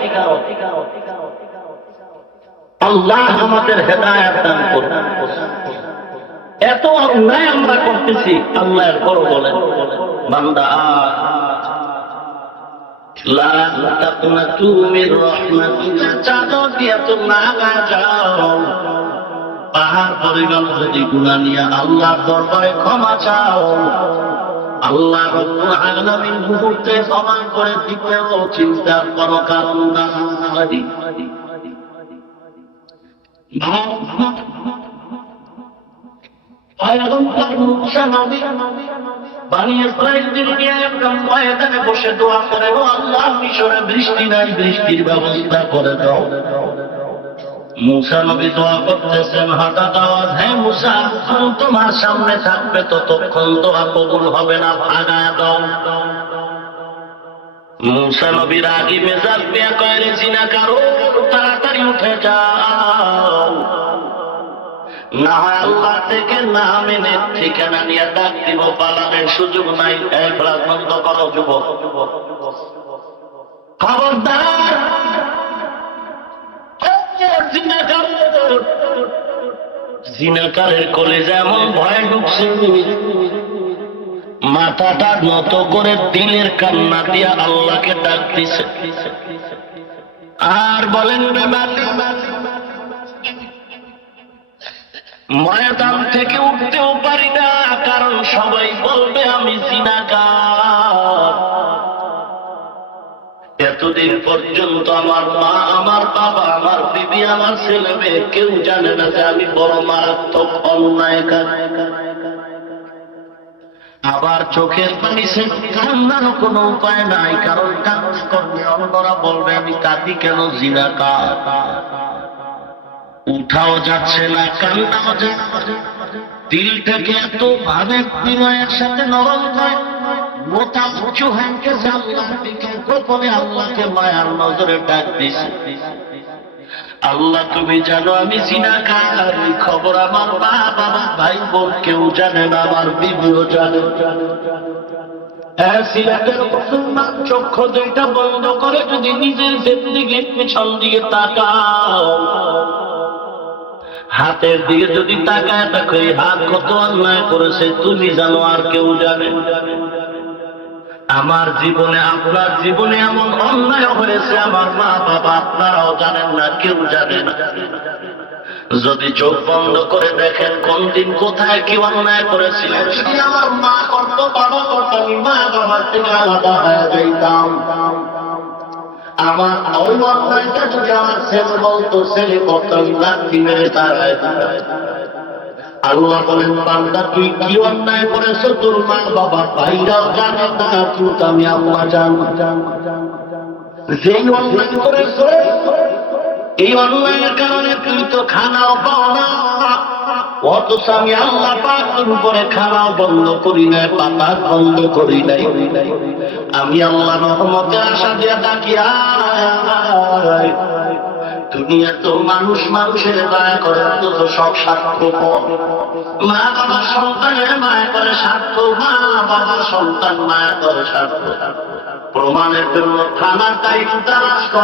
আল্লাহ আমাদের হেদায়েত দান করুন। এত অন্যায় আমরা করতেছি, আল্লাহ এরপরও বলেন বান্দা লা তাকনাতু মির রাহমাতিল্লাহ, চাদর দিয়ে তো না যাও, পাহাড় পরিমাণ যদি গুনাহ নিয়ে আল্লাহর দরবারে ক্ষমা চাও, আল্লাহ রাব্বুল আলামিন মুহূর্তে ক্ষমা করে দিতেও চিন্তা করো, কারণ নাই। পয়গম্বর মুসা নবী বনি ইসরাঈলদের নিয়ে একদম ময়দানে বসে দোয়া করে, ও আল্লাহ, মিশরে বৃষ্টি নাই, বৃষ্টির ব্যবস্থা করে দাও। মুসা নবী দোয়া করতেছেন, হঠাৎ আওয়াজ, হ্যাঁ মুসা, তোমার সামনে থাকবে ততক্ষণ দোয়া কবুল হবে না, ভাগায় দাও। মুসা নবী রাগী মেজাজ নিয়ে কয়, জিনাকার, তাড়াতাড়ি উঠে যাও, না হয় আল্লাহ থেকে না মেনে ঠিকানা নিয়ে ডাক দিব, পালানোর সুযোগ নাই। এক রাত বন্ধ করো যুবক, খবরদার। জিনাকারের কলেজে এমন ভয় ঢুকছে, মাথাটা নত করে দিলের কান্না দিয়া আল্লাহকে ডাক দিছে, আর বলেন ময়দান থেকে উঠতেও পারি না, কারণ সবাই বলবে আমি জিনাকার। এত এতদিন পর্যন্ত আমার মা, আমার বাবা, আমার বিবি, আমার ছেলে মেয়ে কেউ জানে না যে আমি বড় মারাত্মক অন্যায়কারী। আবার চোখের পানি সে কান্নারও কোনো উপায় নাই, কারণ কান্না করবে অন্যরা বলবে আমি কাঁদি কেন, জিনাকার। উঠাও যাচ্ছে না, কান্নাও যাচ্ছে, দিল থেকে এত ভাবে বিনয়ের সাথে নরম হয়, মোটা উঁচু হয়ে গেছে আল্লাহর দিকে, গোপনে আল্লাহকে মায়ার নজরে ডাক দিছে, আল্লাহ তুমি জানো আমি জিনাকার, এই খবর আমার মা বাবা ভাই বোন কেউ জানে না, আমার বিবিও জানে। সিলেটের মুসলমান চক্ষু দুইটা বন্ধ করে যদি নিজের জিন্দেগির পিছন দিকে তাকাও, হাতের দিকে যদি তাকায় দেখো এই হাত কত অন্যায় করেছে তুমি জানো, আর কেউ জানে। আমার জীবনে আপনার জীবনে এমন অন্যায় হয়েছে আমার মা বাবা আপনারাও জানেন না, কেউ জানে না। যদি চোখ বন্ধ করে দেখেন কোন দিন কোথায় কি অন্যায় করেছিলেন, যদি আমার মা করতো বাবা করতো, আমি মা বাবার থেকে আলাদা হয়ে যাইতাম। আমার ওই অন্যায়টা যদি আমার ছেলে বলতো, ছেলে করতো, আমি লাঠি মেরে তাড়ায়। আল্লাহ বলেন বান্দা তুই কি অন্যায় করেছো, তোর মা বাবা ভাইরাও জানে না, কিন্তু আমি আল্লাহ জানি। যেই অন্যায় করেছো এই অন্যায়ের কারণে তুই তো খানাও পাও না, অথচ আমি আল্লাহ পাক তোর উপরে খানাও বন্ধ করি নাই, পাতা বন্ধ করি নাই। আমি আল্লাহ রহমতের আশা দিয়ে ডাকি আয়। দুনিয়া তো মানুষ মানুষের দয়া করে, অথচ সব স্বার্থপর। মা বাবা সন্তানের মায়া করে স্বার্থ, মা বাবা সন্তান মায়া করে স্বার্থ। প্রমাণের জন্য থানার দায়িত্ব রাষ্ট্র।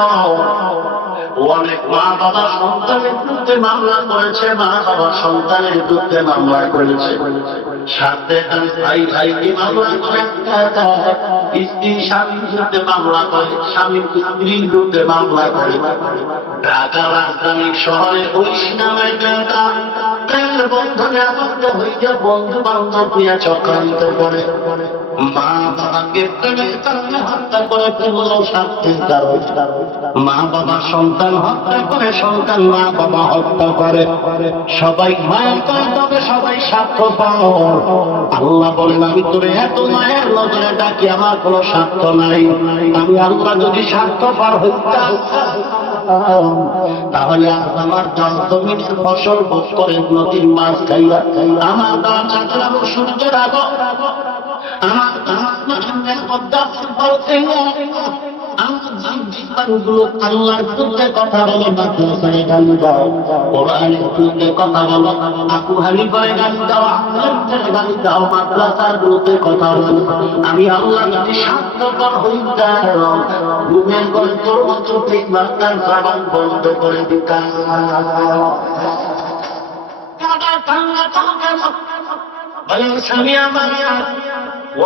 অনেক মা বাবা সন্তানের বিরুদ্ধে মামলা করেছে, মা বাবা সন্তানের বিরুদ্ধে মামলা করেছে। সাথে ভাই ভাইকে মামলা করে, স্ত্রী স্বামীর বিরুদ্ধে মামলা করে, স্বামী স্ত্রীর বিরুদ্ধে মামলা করে। ঢাকা রাজধানী শহরে ওই নামের একটা বন্ধনে আবদ্ধ হইয়া বন্ধু বান্ধব দিয়া চক্রান্ত করে মা বাবাকে হত্যা করে ফেলল স্বার্থের কারণ। মা বাবা সন্তান হত্যা করে, সন্তান মা বাবা হত্যা করে। সবাই মায়ের করে, তবে সবাই স্বার্থপর। আল্লাহ বলেন আমি তোরে এত মায়ের নজরে ডাকি, আমার কোনো স্বার্থ নাই। আমি আল্লাহ যদি স্বার্থপর হইতাম তাহলে আমার 10 জমিনের ফসল ভোগ করে নদীর মাছ খাইয়া, আমার দাম চাকরা সূর্যের আলো, আমার আল্লাহর বিরুদ্ধে কথা বলো, মাদ্রাসায় গান গাও, কোরআনের বিরুদ্ধে কথা বলো, আবু হানিফার গান গাও, আহমদের গান গাও, মাদ্রাসার বিরুদ্ধে কথা বলো। আমি আল্লাহ যদি স্বার্থপর হইতাম, ঘুমের গল্পর মতো ঠিক মাস্টার জবান বন্ধ করে দিতাম। স্বামী আমার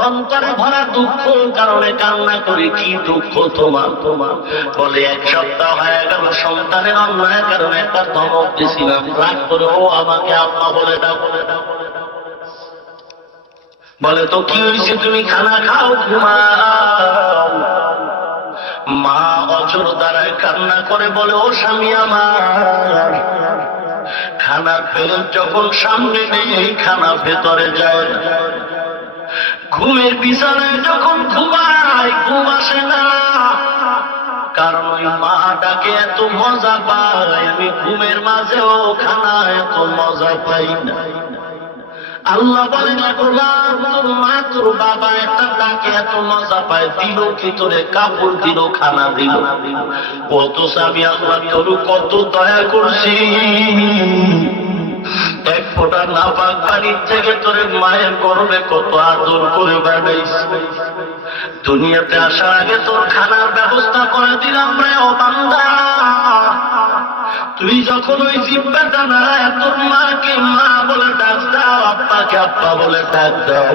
অন্তরে ভরা দুঃখ কারণে কান্না করে, কি দুঃখ তোমার? বলে 1 সপ্তাহ হয়ে গেল সন্তানের অন্যায়ের কারণে একটা ধমক দিয়েছিলাম, রাগ করে ও আমাকে আম্মা বলে দাও। বলে তো কি হয়েছে, তুমি খানা খাও, ঘুমাও। মা অজর দ্বারায় কান্না করে বলে ও স্বামী আমার, খানার প্লেট যখন সামনে নেই খানা ভেতরে যায়, ঘুমের বিছানায় যখন ঘুমায় ঘুম আসে না, কারণ ওই মা ডাকে এত মজা পাই, আমি ঘুমের মাঝেও খানা এত মজা পাই না। আল্লাহ বলেন তোর মা তোর বাবা একটা ডাকে এত মজা পায়, দিল কি তোরে কাপড় দিল, খানা দিল, কত স্বামী আল্লাহ তোর কত দয়া করছি। 1 ফোঁটা নাপাক পানির থেকে তোরে মায়ের গর্ভে কত আদর করে বানাইছি। দুনিয়াতে আসার আগে তোর খানার ব্যবস্থা করে দিলাম রে ও বান্দা। তুই যখন ওই জিব্বাটা নাড়ায় তোর মাকে মা বলে ডাক দাও, আব্বাকে আব্বা বলে ডাক দাও,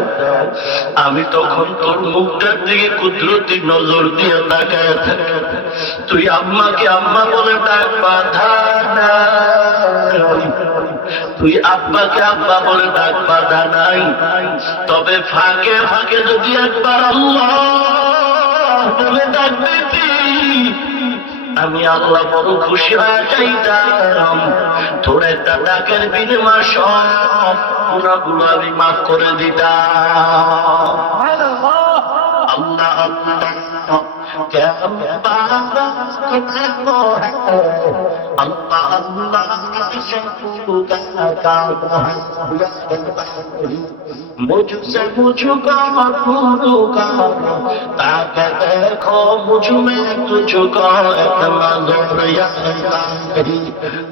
আমি তখন তোর মুখটার দিকে কুদরতি নজর দিয়ে তাকায় থাকি। তুই আম্মাকে আম্মা বলে ডাক, বাধা নাই। তুই আব্বাকে আব্বা বলে ডাক, বাধা নাই। তবে ফাঁকে ফাঁকে যদি একবার আল্লাহ বলে ডাক দিতি, আমি আল্লাহ বড় খুশি হয়ে যাইতাম, তোর একটা ডাকের বিনিময়ে সব গুনাহগুলো আমি মাফ করে দিতাম। আল্লাহ আল্লাহ আল্লাহ मुझसे मुझको मखलूका ताकि देखो मुझ में तुझको इतना जोर या इलाही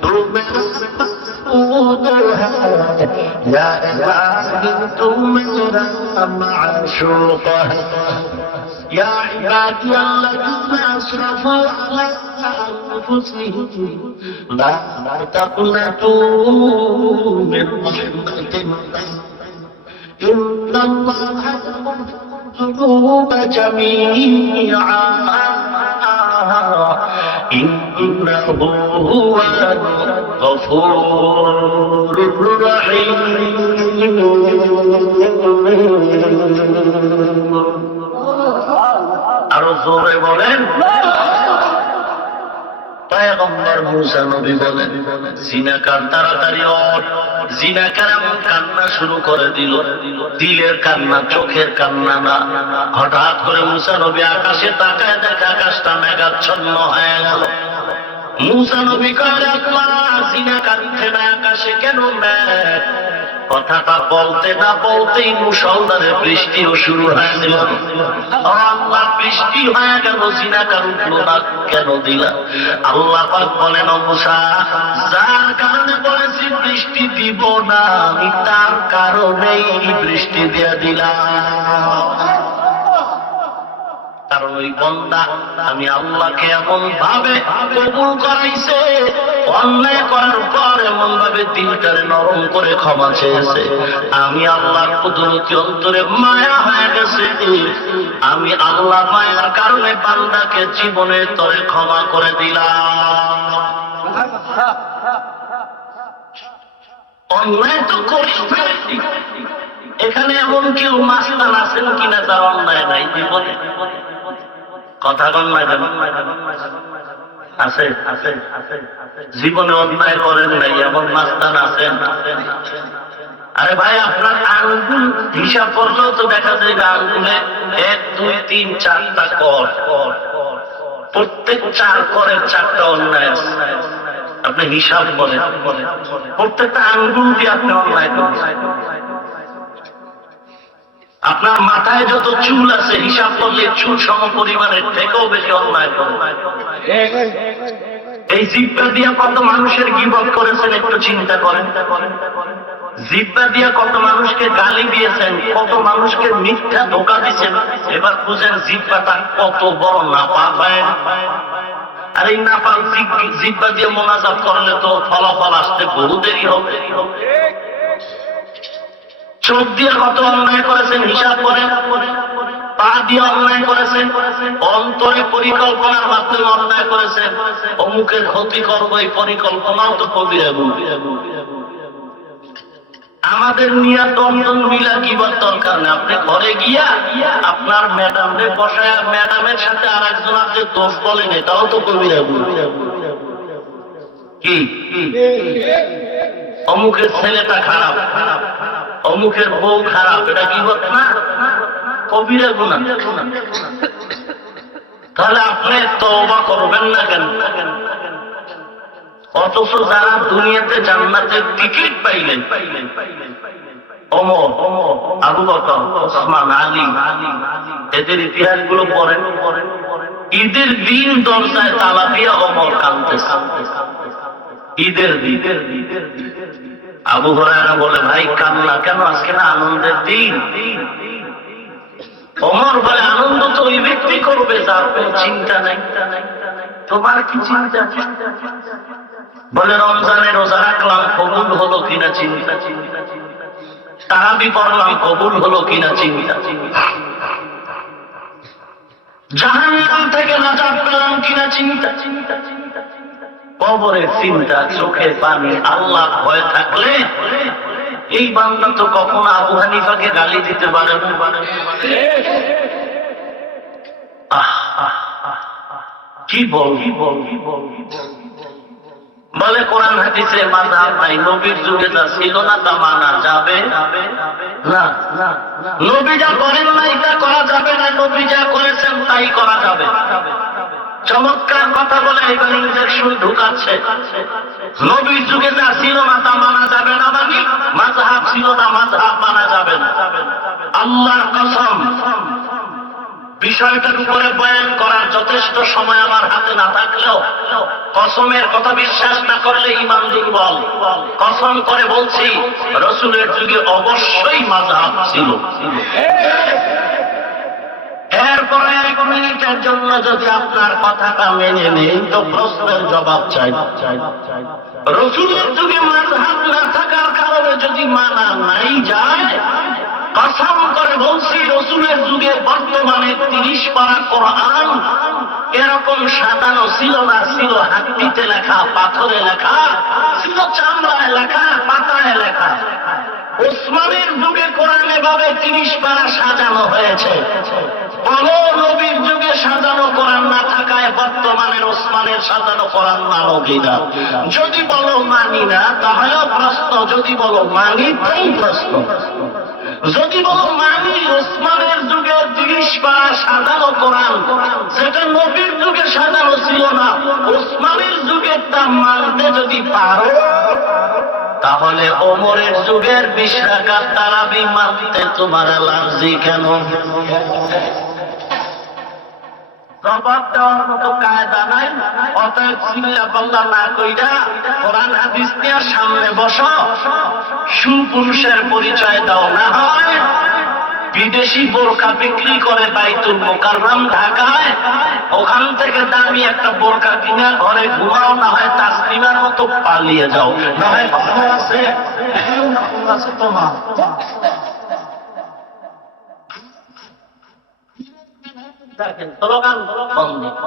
तू मेरा मक़सूद है या इलाही तू मेरा माशूक़ है या इबादी الذين أسرفوا على أنفسهم لا تقنطوا من رحمة الله إن الله يغفر الذنوب جميعا إنه هو الغفور الرحيم আরো জোরে বলেন। পয়গম্বর মুসা নবী বলেন, জিনাকার তাড়াতাড়ি ওঠ। জিনাকার এমন কান্না শুরু করে দিল, দিলের কান্না, চোখের কান্না না। হঠাৎ করে মুসা নবী আকাশে তাকায়, দেখে আকাশটা মেঘাচ্ছন্ন হয়ে গেল। মুসা নবী কয়, আল্লাহ, জিনাকার উঠে না আকাশে কেন মেঘ? কথাটা বলতে না বলতেই মুষলধারে বৃষ্টিও শুরু হয়ে গেল। আল্লাহ, বৃষ্টি হয়ে গেল, জিনাকার উঠলো না কেন দিলা? আল্লাহ পাক বলেন, ও মুসা, যার কারণে বলেছি বৃষ্টি দিব না, আমি তার কারণেই বৃষ্টি দিয়ে দিলাম। কারণ ওই বান্দা আমি আল্লাহকে এমন ভাবে কবুল করাইছে, অন্যায় করার পর এমন ভাবে দিলটারে নরম করে ক্ষমা চেয়েছে, আমি আল্লাহর কুদরতি অন্তরে মায়া হয়ে গেছে। আমি আল্লাহ মায়ার কারণে বান্দাকে জীবনের তরে ক্ষমা করে দিলাম। অন্যায় তো করি ফেলেছি, এখানে এমন কেউ মাস্তান আছেন কিনা তার অন্যায় নাই জীবনে? কথা কন না কেন? আছে আছে জীবনে অন্যায় করেন নাই এমন মাস্তান আছেন? আরে ভাই, আপনার আঙ্গুল হিসাব করলেও তো দেখা যায় যে আঙ্গুলে 1 2 3 4টা কর, প্রত্যেক 4 করের 4টা অন্যায় আছে। আপনি হিসাব করেন, প্রত্যেকটা আঙ্গুল দিয়ে আপনি অন্যায় করেন। আপনার মাথায় যত চুল আছে হিসাব করলে চুল সম পরিমাণের থেকেও বেশি অন্যায় করেন। এই জিহ্বা দিয়া কত মানুষের গীবত করেছেন একটু চিন্তা করেন। জিহ্বা দিয়া কত মানুষকে গালি দিয়েছেন, কত মানুষকে মিথ্যা ধোঁকা দিয়েছেন। এবার বুঝেন জিহ্বাটা কত বড় নাপাক হয়। আর এই নাপাক জিহ্বা দিয়ে মোনাজাত করলে তো ফলাফল আসতে বহু দেরি হবে। চোখ দিয়ে কত অন্যায় করেছেন হিসাব করেন, পা দিয়ে অন্যায় করেছেন, অন্তরে পরিকল্পনার মাধ্যমে অন্যায় করেছেন। অমুকের ক্ষতি করবো এই পরিকল্পনাও তো কবিরা বলবি। আমাদের নিয়ে দমদম মিলা কিবার দরকার নেই। আপনি ঘরে গিয়া আপনার ম্যাডামরে বসায় ম্যাডামের সাথে আর একজন আপনি দোষ বলেন, এটাও তো কবিরা বলবি। কি অমুকের ছেলেটা খারাপ, অমুকের বউ খারাপ, এটা কি বল না? কবিরা গুনাহ। তাহলে আপনি তওবা করবেন না কেন? অথচ যারা দুনিয়াতে জান্নাতের টিকিট পাইলেন, ওমর, আবু বকর, ওসমান, আলী, এদের ইতিহাস গুলো পড়েন। ঈদের দিন দরজায় তালা দিয়ে ওমর কাঁদতেছে। ঈদের দিন আবু হুরায়রা বলে, ভাই কান্না কেন? আজকে না আনন্দের দিন। ওমর বলে, আনন্দ তো ওই ব্যক্তি করবে যার কোনো চিন্তা নাই। তোমার কি চিন্তা? বলে, রমজানে রোজা রাখলাম, কবুল হলো কিনা চিন্তা। তারাবি পড়লাম, কবুল হলো কিনা চিন্তা। জাহান্নাম থেকে নাজাত পেলাম কিনা চিন্তা। কবরের চিন্তা, চোখে পানি, আল্লাহ ভয় থাকলে এই বান্দা তো কখনো আবু হানিফাকে গালি দিতে পারে না। কি বল বলে কোরআন হাদিসে মাযহাব নাই, নবীর যুগে যা ছিল না তা মানা যাবে না। নবী যা করেন নাই তা করা যাবে না, নবী যা করেছেন তাই করা যাবে। চমৎকার কথা বলে এবার ইনজেকশন ঢুকাচ্ছে। নবীর যুগে যা ছিল না তা মানা যাবে না, মানে মাযহাব ছিল না মাযহাব মানা যাবে না। আল্লাহর কসম, বিষয়টার উপরে বয়ান করার যথেষ্ট সময় আমার হাতে না থাকলেও কসমের কথা বিশ্বাস না করলে ঈমান দুর্বল। কসম করে বলছি, রাসূলের যুগে অবশ্যই মাযহাব ছিল। এরপরে 1 মিনিটের জন্য যদি আপনার কথাটা মেনে নেই তো প্রশ্নের জবাব চাই। রাসূলের যুগে মাযহাব না থাকার কারণে যদি মানা নাই যায়, কসম করে বলছি রাসূলের যুগে বর্তমানে 30 পারা কোরআন এরকম সাজানো ছিল না। ছিল হাতিতে লেখা, পাথরে লেখা, ছিল চামড়ায় লেখা, পাতায় লেখা। ওসমানের যুগে কোরআন এভাবে 30 পারা সাজানো হয়েছে। বলো নবীর যুগে সাজানো কোরআন না থাকায় বর্তমানের ওসমানের সাজানো কোরআন মানো কিনা? যদি বলো মানি না তাহলেও প্রশ্ন, যদি বলো মানি তাই প্রশ্ন। যদি বলো মানি ওসমানের যুগে 30 পারা সাজানো কোরআন সেটা নবীর যুগে সাজানো ছিল না, ওসমানের যুগে তা মানতে যদি পারো, তাহলে ওমরের যুগের 20 রাকাত তারাবি মানতে তোমার অ্যালার্জি কেন? জবাব দেওয়ার মতো কায়দা নাই। অতএব চিন্তা ভাবনা না কইরা কোরআন হাদিস নিয়ে সামনে বসো, সুপুরুষের পরিচয় দাও। না হয় বিদেশি বোরকা বিক্রি করে বাইতুল মোকাররম ঢাকায়, ওখান থেকে দামি একটা বোরকা কিনে ঘরে ঘুমাও, না হয় তাসলিমার মতো পালিয়ে যাও। না হয় ভালো আছে তোমার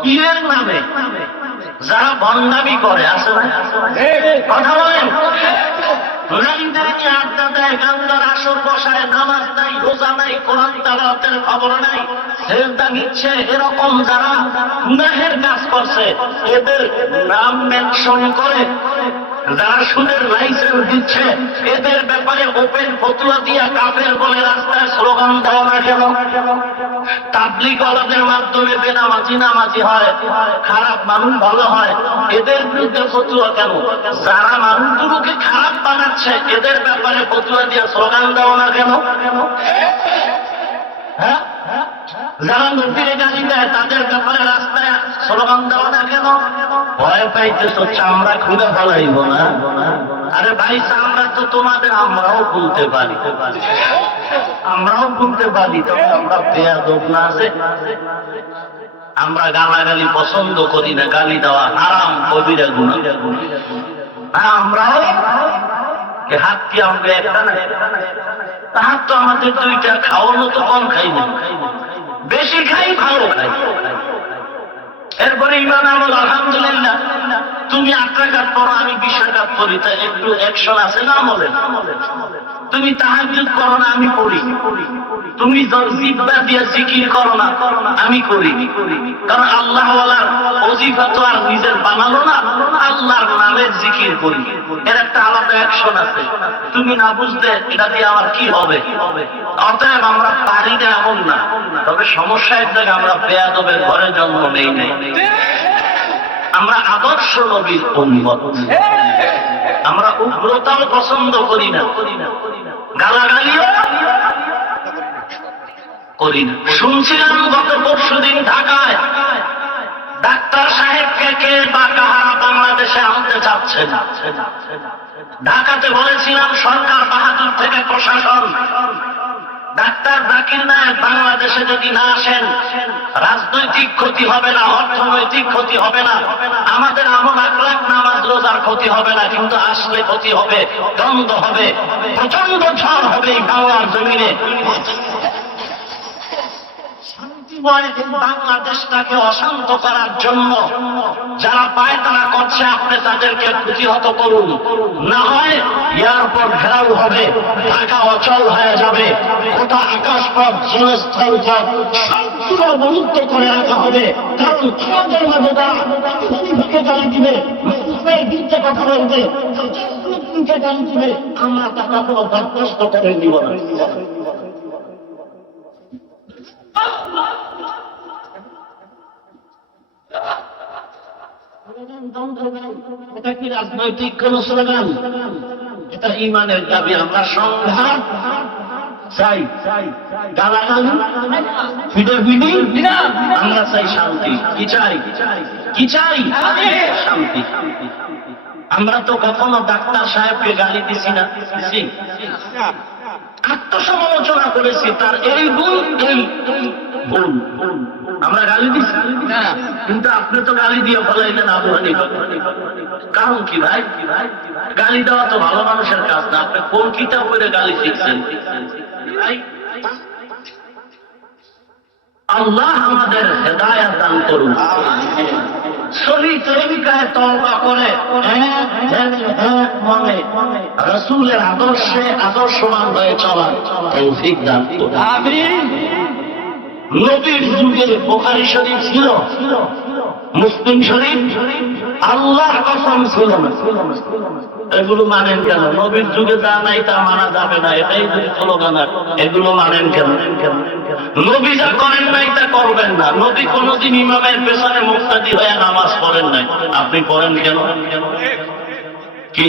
পীরের নামে যারা ভণ্ডামি করে, আছে না? কথা বলেন। আড্ডা দেয়, গান্ধার আসর বসায়, নামাজ নাই, রোজা নাই, কোরআন তেলাওয়াতের খবর নাই, সেজদা নিচ্ছে, এরকম যারা গুনাহের কাজ করছে এদের নাম মেনশন করে, যারা সুদের লাইসেন্স দিচ্ছে এদের ব্যাপারে ওপেন ফতোয়া দিয়া কাফের বলে রাস্তায় স্লোগান দেওয়া না কেন? তাবলীগ ওয়ালাদের মাধ্যমে বেনামাজি নামাজি হয়, খারাপ মানুষ ভালো হয়, এদের বিরুদ্ধে ফতোয়া কেন? যারা মানুষগুলোকে খারাপ বানাচ্ছে এদের ব্যাপারে ফতোয়া দিয়া স্লোগান দেওয়া না কেন? হ্যাঁ, যারা নবীরে গালি দেয় তাদের ব্যাপারে রাস্তায় স্লোগান দেওয়া না কেন? ভয় পাইতেছ চামড়া খুলে ফেলাইব না? আরে ভাই, চামড়া তো তোমাদের আমরাও খুলতে পারি, আমরাও খুলতে পারি, তবে আমরা বেয়াদব না। আছে আমরা গালাগালি পছন্দ করি না, গালি দেওয়া হারাম, কবিরা গুনাহ। আমরাও হাত কি আমাদের একটা না? তাহার তো আমাদের 2টা, খাওয়ানো তো কম খাই না, বেশি খাই, ভালো খাই। এরপরে ইমান আমল আলহামদুলিল্লাহ, তুমি 8 রাকাত পড়ো, আমি 20 রাকাত পড়ি, তাই একটু অ্যাকশন আছে না আমলে? তুমি তাহাজ্জুদ করো না, আমি পড়ি। তুমি জিহ্বা দিয়ে জিকির করো না, আমি করি। কারণ আল্লাহ ওয়ালার ওজিফা তো আর নিজের বানালো না, আল্লাহর নামের জিকির করি, এর একটা আলাদা অ্যাকশন আছে। তুমি না বুঝলে এটা দিয়ে আমার কি হবে? অতএব আমরা পারি না এমন না, তবে সমস্যা এক জায়গায়, আমরা বেয়াদবের ঘরে জন্ম নেই নাই। আমরা আদর্শ নবীর উম্মত, আমরা উগ্রতাও পছন্দ করি না, গালাগালিও করি না। শুনছিলাম গত পরশুদিন ঢাকায় ডাক্তার সাহেবকে কে বা কাহারা বাংলাদেশে আনতে চাচ্ছে না। ঢাকাতে বলেছিলাম সরকার বাহাদুর থেকে প্রশাসন, ডাক্তার জাকির নায়েক বাংলাদেশে যদি না আসেন রাজনৈতিক ক্ষতি হবে না, অর্থনৈতিক ক্ষতি হবে না, আমাদের আমল আখলাক নামাজ রোজার ক্ষতি হবে না, কিন্তু আসলে ক্ষতি হবে, দ্বন্দ্ব হবে, প্রচন্ড ঝড় হবে এই বাংলার জমিনে। বাংলাদেশটাকে অশান্ত করার জন্য যারা পায়তারা করছে আপনি তাদেরকে প্রতিহত করুন, না হয় এয়ারপোর্ট ঘেরাও হবে, ঢাকা অচল হয়ে যাবে, গোটা আকাশপথ জনস্থলপথ সবগুলো অবরুদ্ধ করে রাখা হবে। কারণ আমাদের মাঝে তারা ভাবে গালি দিবে, দিনকে কথা বলবে, দিনকে গালি দিবে, আমরা টাকা কোনো বরদাস্ত করে নিব না। এটা কি রাজনৈতিক কোন স্লোগান? এটা ঈমানের দাবি। আমরা সংঘাত চাই, গালাগালি, ফিডাফিডি, আমরা চাই শান্তি। কি চাই? কি চাই? শান্তি। আমরা তো কখনো ডাক্তার সাহেবকে গালি দিছি না, আত্মসমালোচনা করেছি তার এই গুণ এই গুণ। আমরা গালি দিচ্ছি না, কিন্তু আপনি তো গালি দিয়ে ফলাইলেন আবহানি। কারণ কি ভাই? গালি দেওয়া তো ভালো মানুষের কাজ না। আপনি কোন কিতাব করে গালি শিখছেন? আল্লাহ আমাদের হেদায়েত দান করুন। সহি তরিকায় তওবা করে রাসূলের আদর্শে আদর্শবান হয়ে চলার তৌফিক দান করুন। আমিন। নবীর যুগে বুখারী শরীফ ছিল, মুসলিম শরীফ আল্লাহর কসম ছিল না। এগুলো মানেন কেন? নবীর যুগে যা নাই তা মানা যাবে না, এটাই স্লোগান। এগুলো মানেন কেন? নবী যা করেন নাই তা করবেন না। নবী কোনদিন ইমামের পেছনে মুক্তাদি হয়ে নামাজ পড়েন নাই, আপনি পড়েন কেন? কি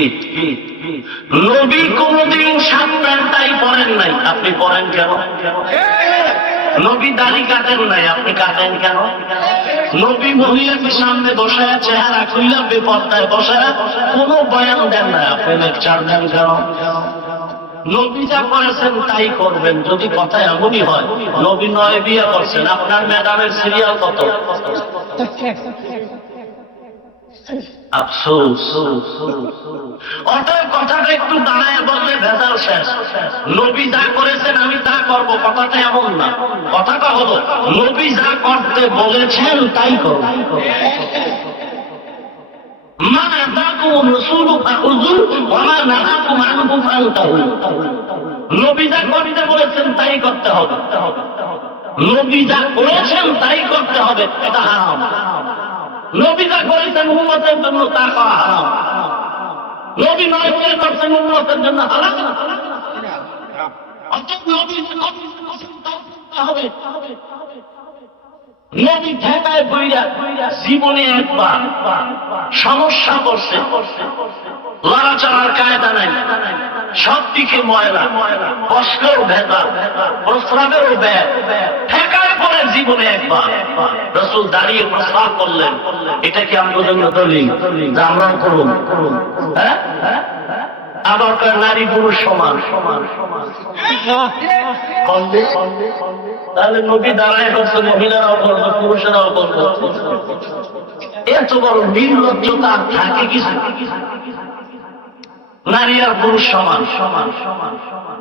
নবী কোনদিন শার্ট প্যান্টটাই পরেন নাই, আপনি পরেন কেন? নবী দাড়ি কাটেন নাই, আপনি কাটেন কেন? নবী মহিলাকে সামনে বসায় চেহারা খুইলা বেপর্দায় বসায় কোন বয়ান দেন না, আপনি লেকচার দেন কেন? নবী যা করেছেন তাই করবেন। যদি কথা এমনই হয়, নবী 9 বিয়ে করছেন, আপনার ম্যাডামের সিরিয়াল কত? আফসোস। অতএব কথাটা একটু দাঁড়ায় বললে ভেজাল শেষ। নবী যা করেছেন আমি তা করব, কথাটা এমন না। কথাটা হলো নবী যা করতে বলেছেন তাই করব। নবী যা করতে বলেছেন তাই করতে হবে। নবী যা করেছেন তাই করতে হবে, এটা হারাম। নবী যা করেছেন উম্মতের জন্য তা করা হারাম। নবী নয় করে করছেন উম্মতের জন্য হালাল। নবী ঠেকায় বইরা জীবনে একবার সমস্যা করছে, লড়াচড়ার কায়দা নাই, সব দিকে ময়লা, বস্ত্রেও ভেজা, প্রস্রাবেরও ব্যাগ, ঠেকায় পরে জীবনে একবার রাসূল দাঁড়িয়ে প্রস্রাব করলেন। এটা কি আমাদের জন্য দলিল যে আমরাও করুন? হ্যাঁ, আবার নারী পুরুষ সমান সমান সমান। তাহলে নবী দাঁড়ায় করছে, মহিলারাও করবে, পুরুষেরাও করবে। এত বড় নির্লজ্জতা থাকে কিছু? নারী আর পুরুষ সমান সমান সমান সমান।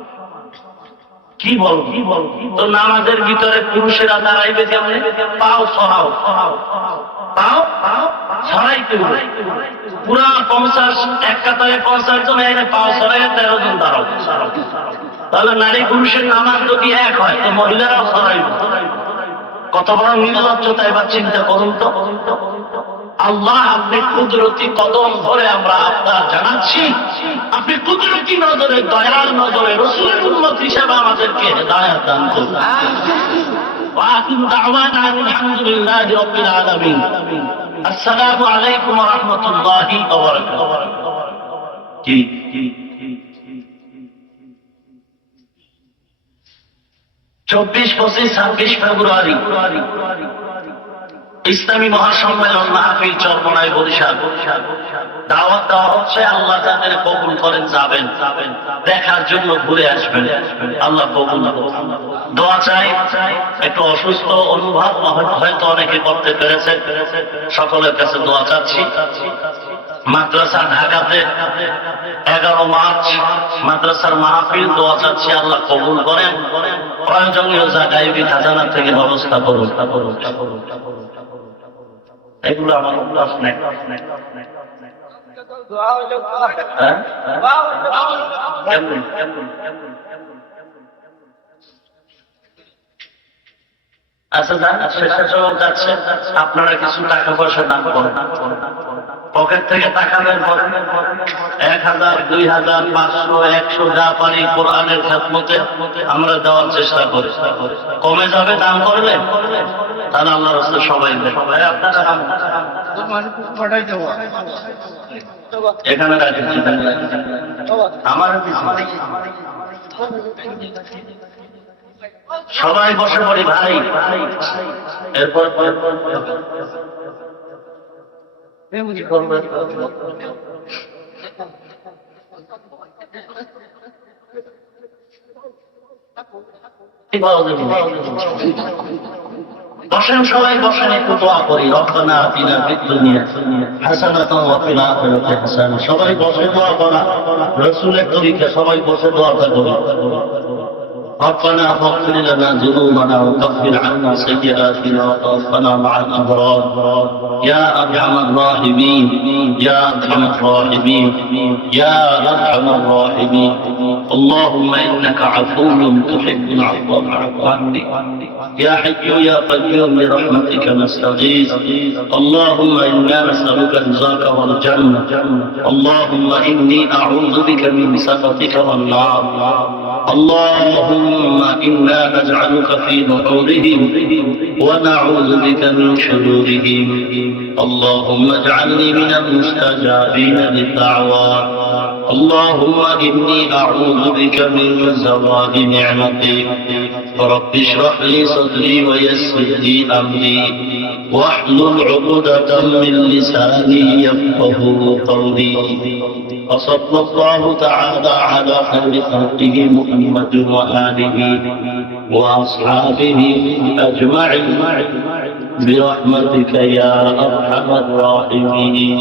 কি বল কি বল? তো নামাজের ভিতরে পুরুষেরা দাঁড়াইবে কেমনে? পাও সরাও, পাও পাও সরাইতে হবে। পুরা 50 এক কাতারে 50 জন এনে পাও সরাই 13 জন দাঁড়াও। তাহলে নারী পুরুষের নামাজ যদি এক হয় তো মহিলারাও সরাইবে। কত বড় নির্লজ্জতা! এবার চিন্তা করুন তো। আল্লাহ আপনি কুদরতি কদম ধরে আমরা আপনার জানাচ্ছি, আপনি কুদরতি নজরে, দয়ার নজরে রাসূলের উম্মত হিসেবে আমাদেরকে হেদায়েত দান করুন। ওয়া আখিরু দাওয়ানা আলহামদুলিল্লাহি রাব্বিল আলামিন। আসসালামু আলাইকুম ওয়া রাহমাতুল্লাহি ওয়া বারাকাতুহু। কি 24, 25, 26 ফেব্রুয়ারি ইসলামী মহাসম্মেলন মাহফিল চরমনায় বরিশাল। দাওয়াত দেওয়া হচ্ছে, আল্লাহ যাদের কবুল করেন যাবেন, দেখার জন্য ঘুরে আসবেন। আল্লাহ কবুল করুন। দোয়া চাই। একটু অসুস্থ অনুভব হয়তো অনেকে করতে পেরেছে, সকলের কাছে দোয়া চাচ্ছি। মাদ্রাসা ঢাকাতে 11 মার্চ মাদ্রাসার মাহফিল, দোয়া চাচ্ছি আল্লাহ কবুল করেন। প্রয়োজনীয় জায়গায় খাজানা থেকে ব্যবস্থা করুন। এগুলো আমার অভ্যাস নেই। আচ্ছা স্বেচ্ছাসেবক যাচ্ছে, আপনারা কিছু টাকা পয়সা দান করেন, পকেট থেকে টাকা বের করেন, 1000, 2000, 500, 100 যা পারি কোরআনের খেদমতে আমরা দেওয়ার চেষ্টা করি। কমে যাবে দান করলে, তাহলে আল্লাহর রাস্তায় সবাই এখানে রাখেন, আমার সবাই বসে পড়ি ভাই। এরপর বসেন, সবাই বসেন, একটু দোয়া করি। রব্বানা আতিনা ফিদ দুনিয়া হাসানাতাও ওয়া ফিল আখিরাতি হাসানাতাও। সবাই বসে দোয়া করা, রাসূলের তরিকা, সবাই বসে দোয়াটা করি। ربنا فاغفر لنا ذنوبنا وكفر عنا سيئاتنا وتوفنا مع الأبرار يا أرحم الراحمين يا أرحم الراحمين يا أرحم الراحمين اللهم إنك عفو تحب العفو فاعف عني يا حي يا قيوم برحمتك نستغيث اللهم إنا نسألك رضاك والجنة اللهم إني أعوذ بك من سخطك والنار اللهم إنا نجعلك في نحورهم ونعوذ بك من شرورهم اللهم اجعلني من المستجابين للدعوات اللهم إني أعوذ بك من زوال نعمتك رب اشرح لي صدري ويسر لي أمري واحلل عقدة من لساني يفقه قولي وصلى الله تعالى على خير خلقه محمد وآله وأصحابه أجمعين برحمتك يا أرحم الراحمين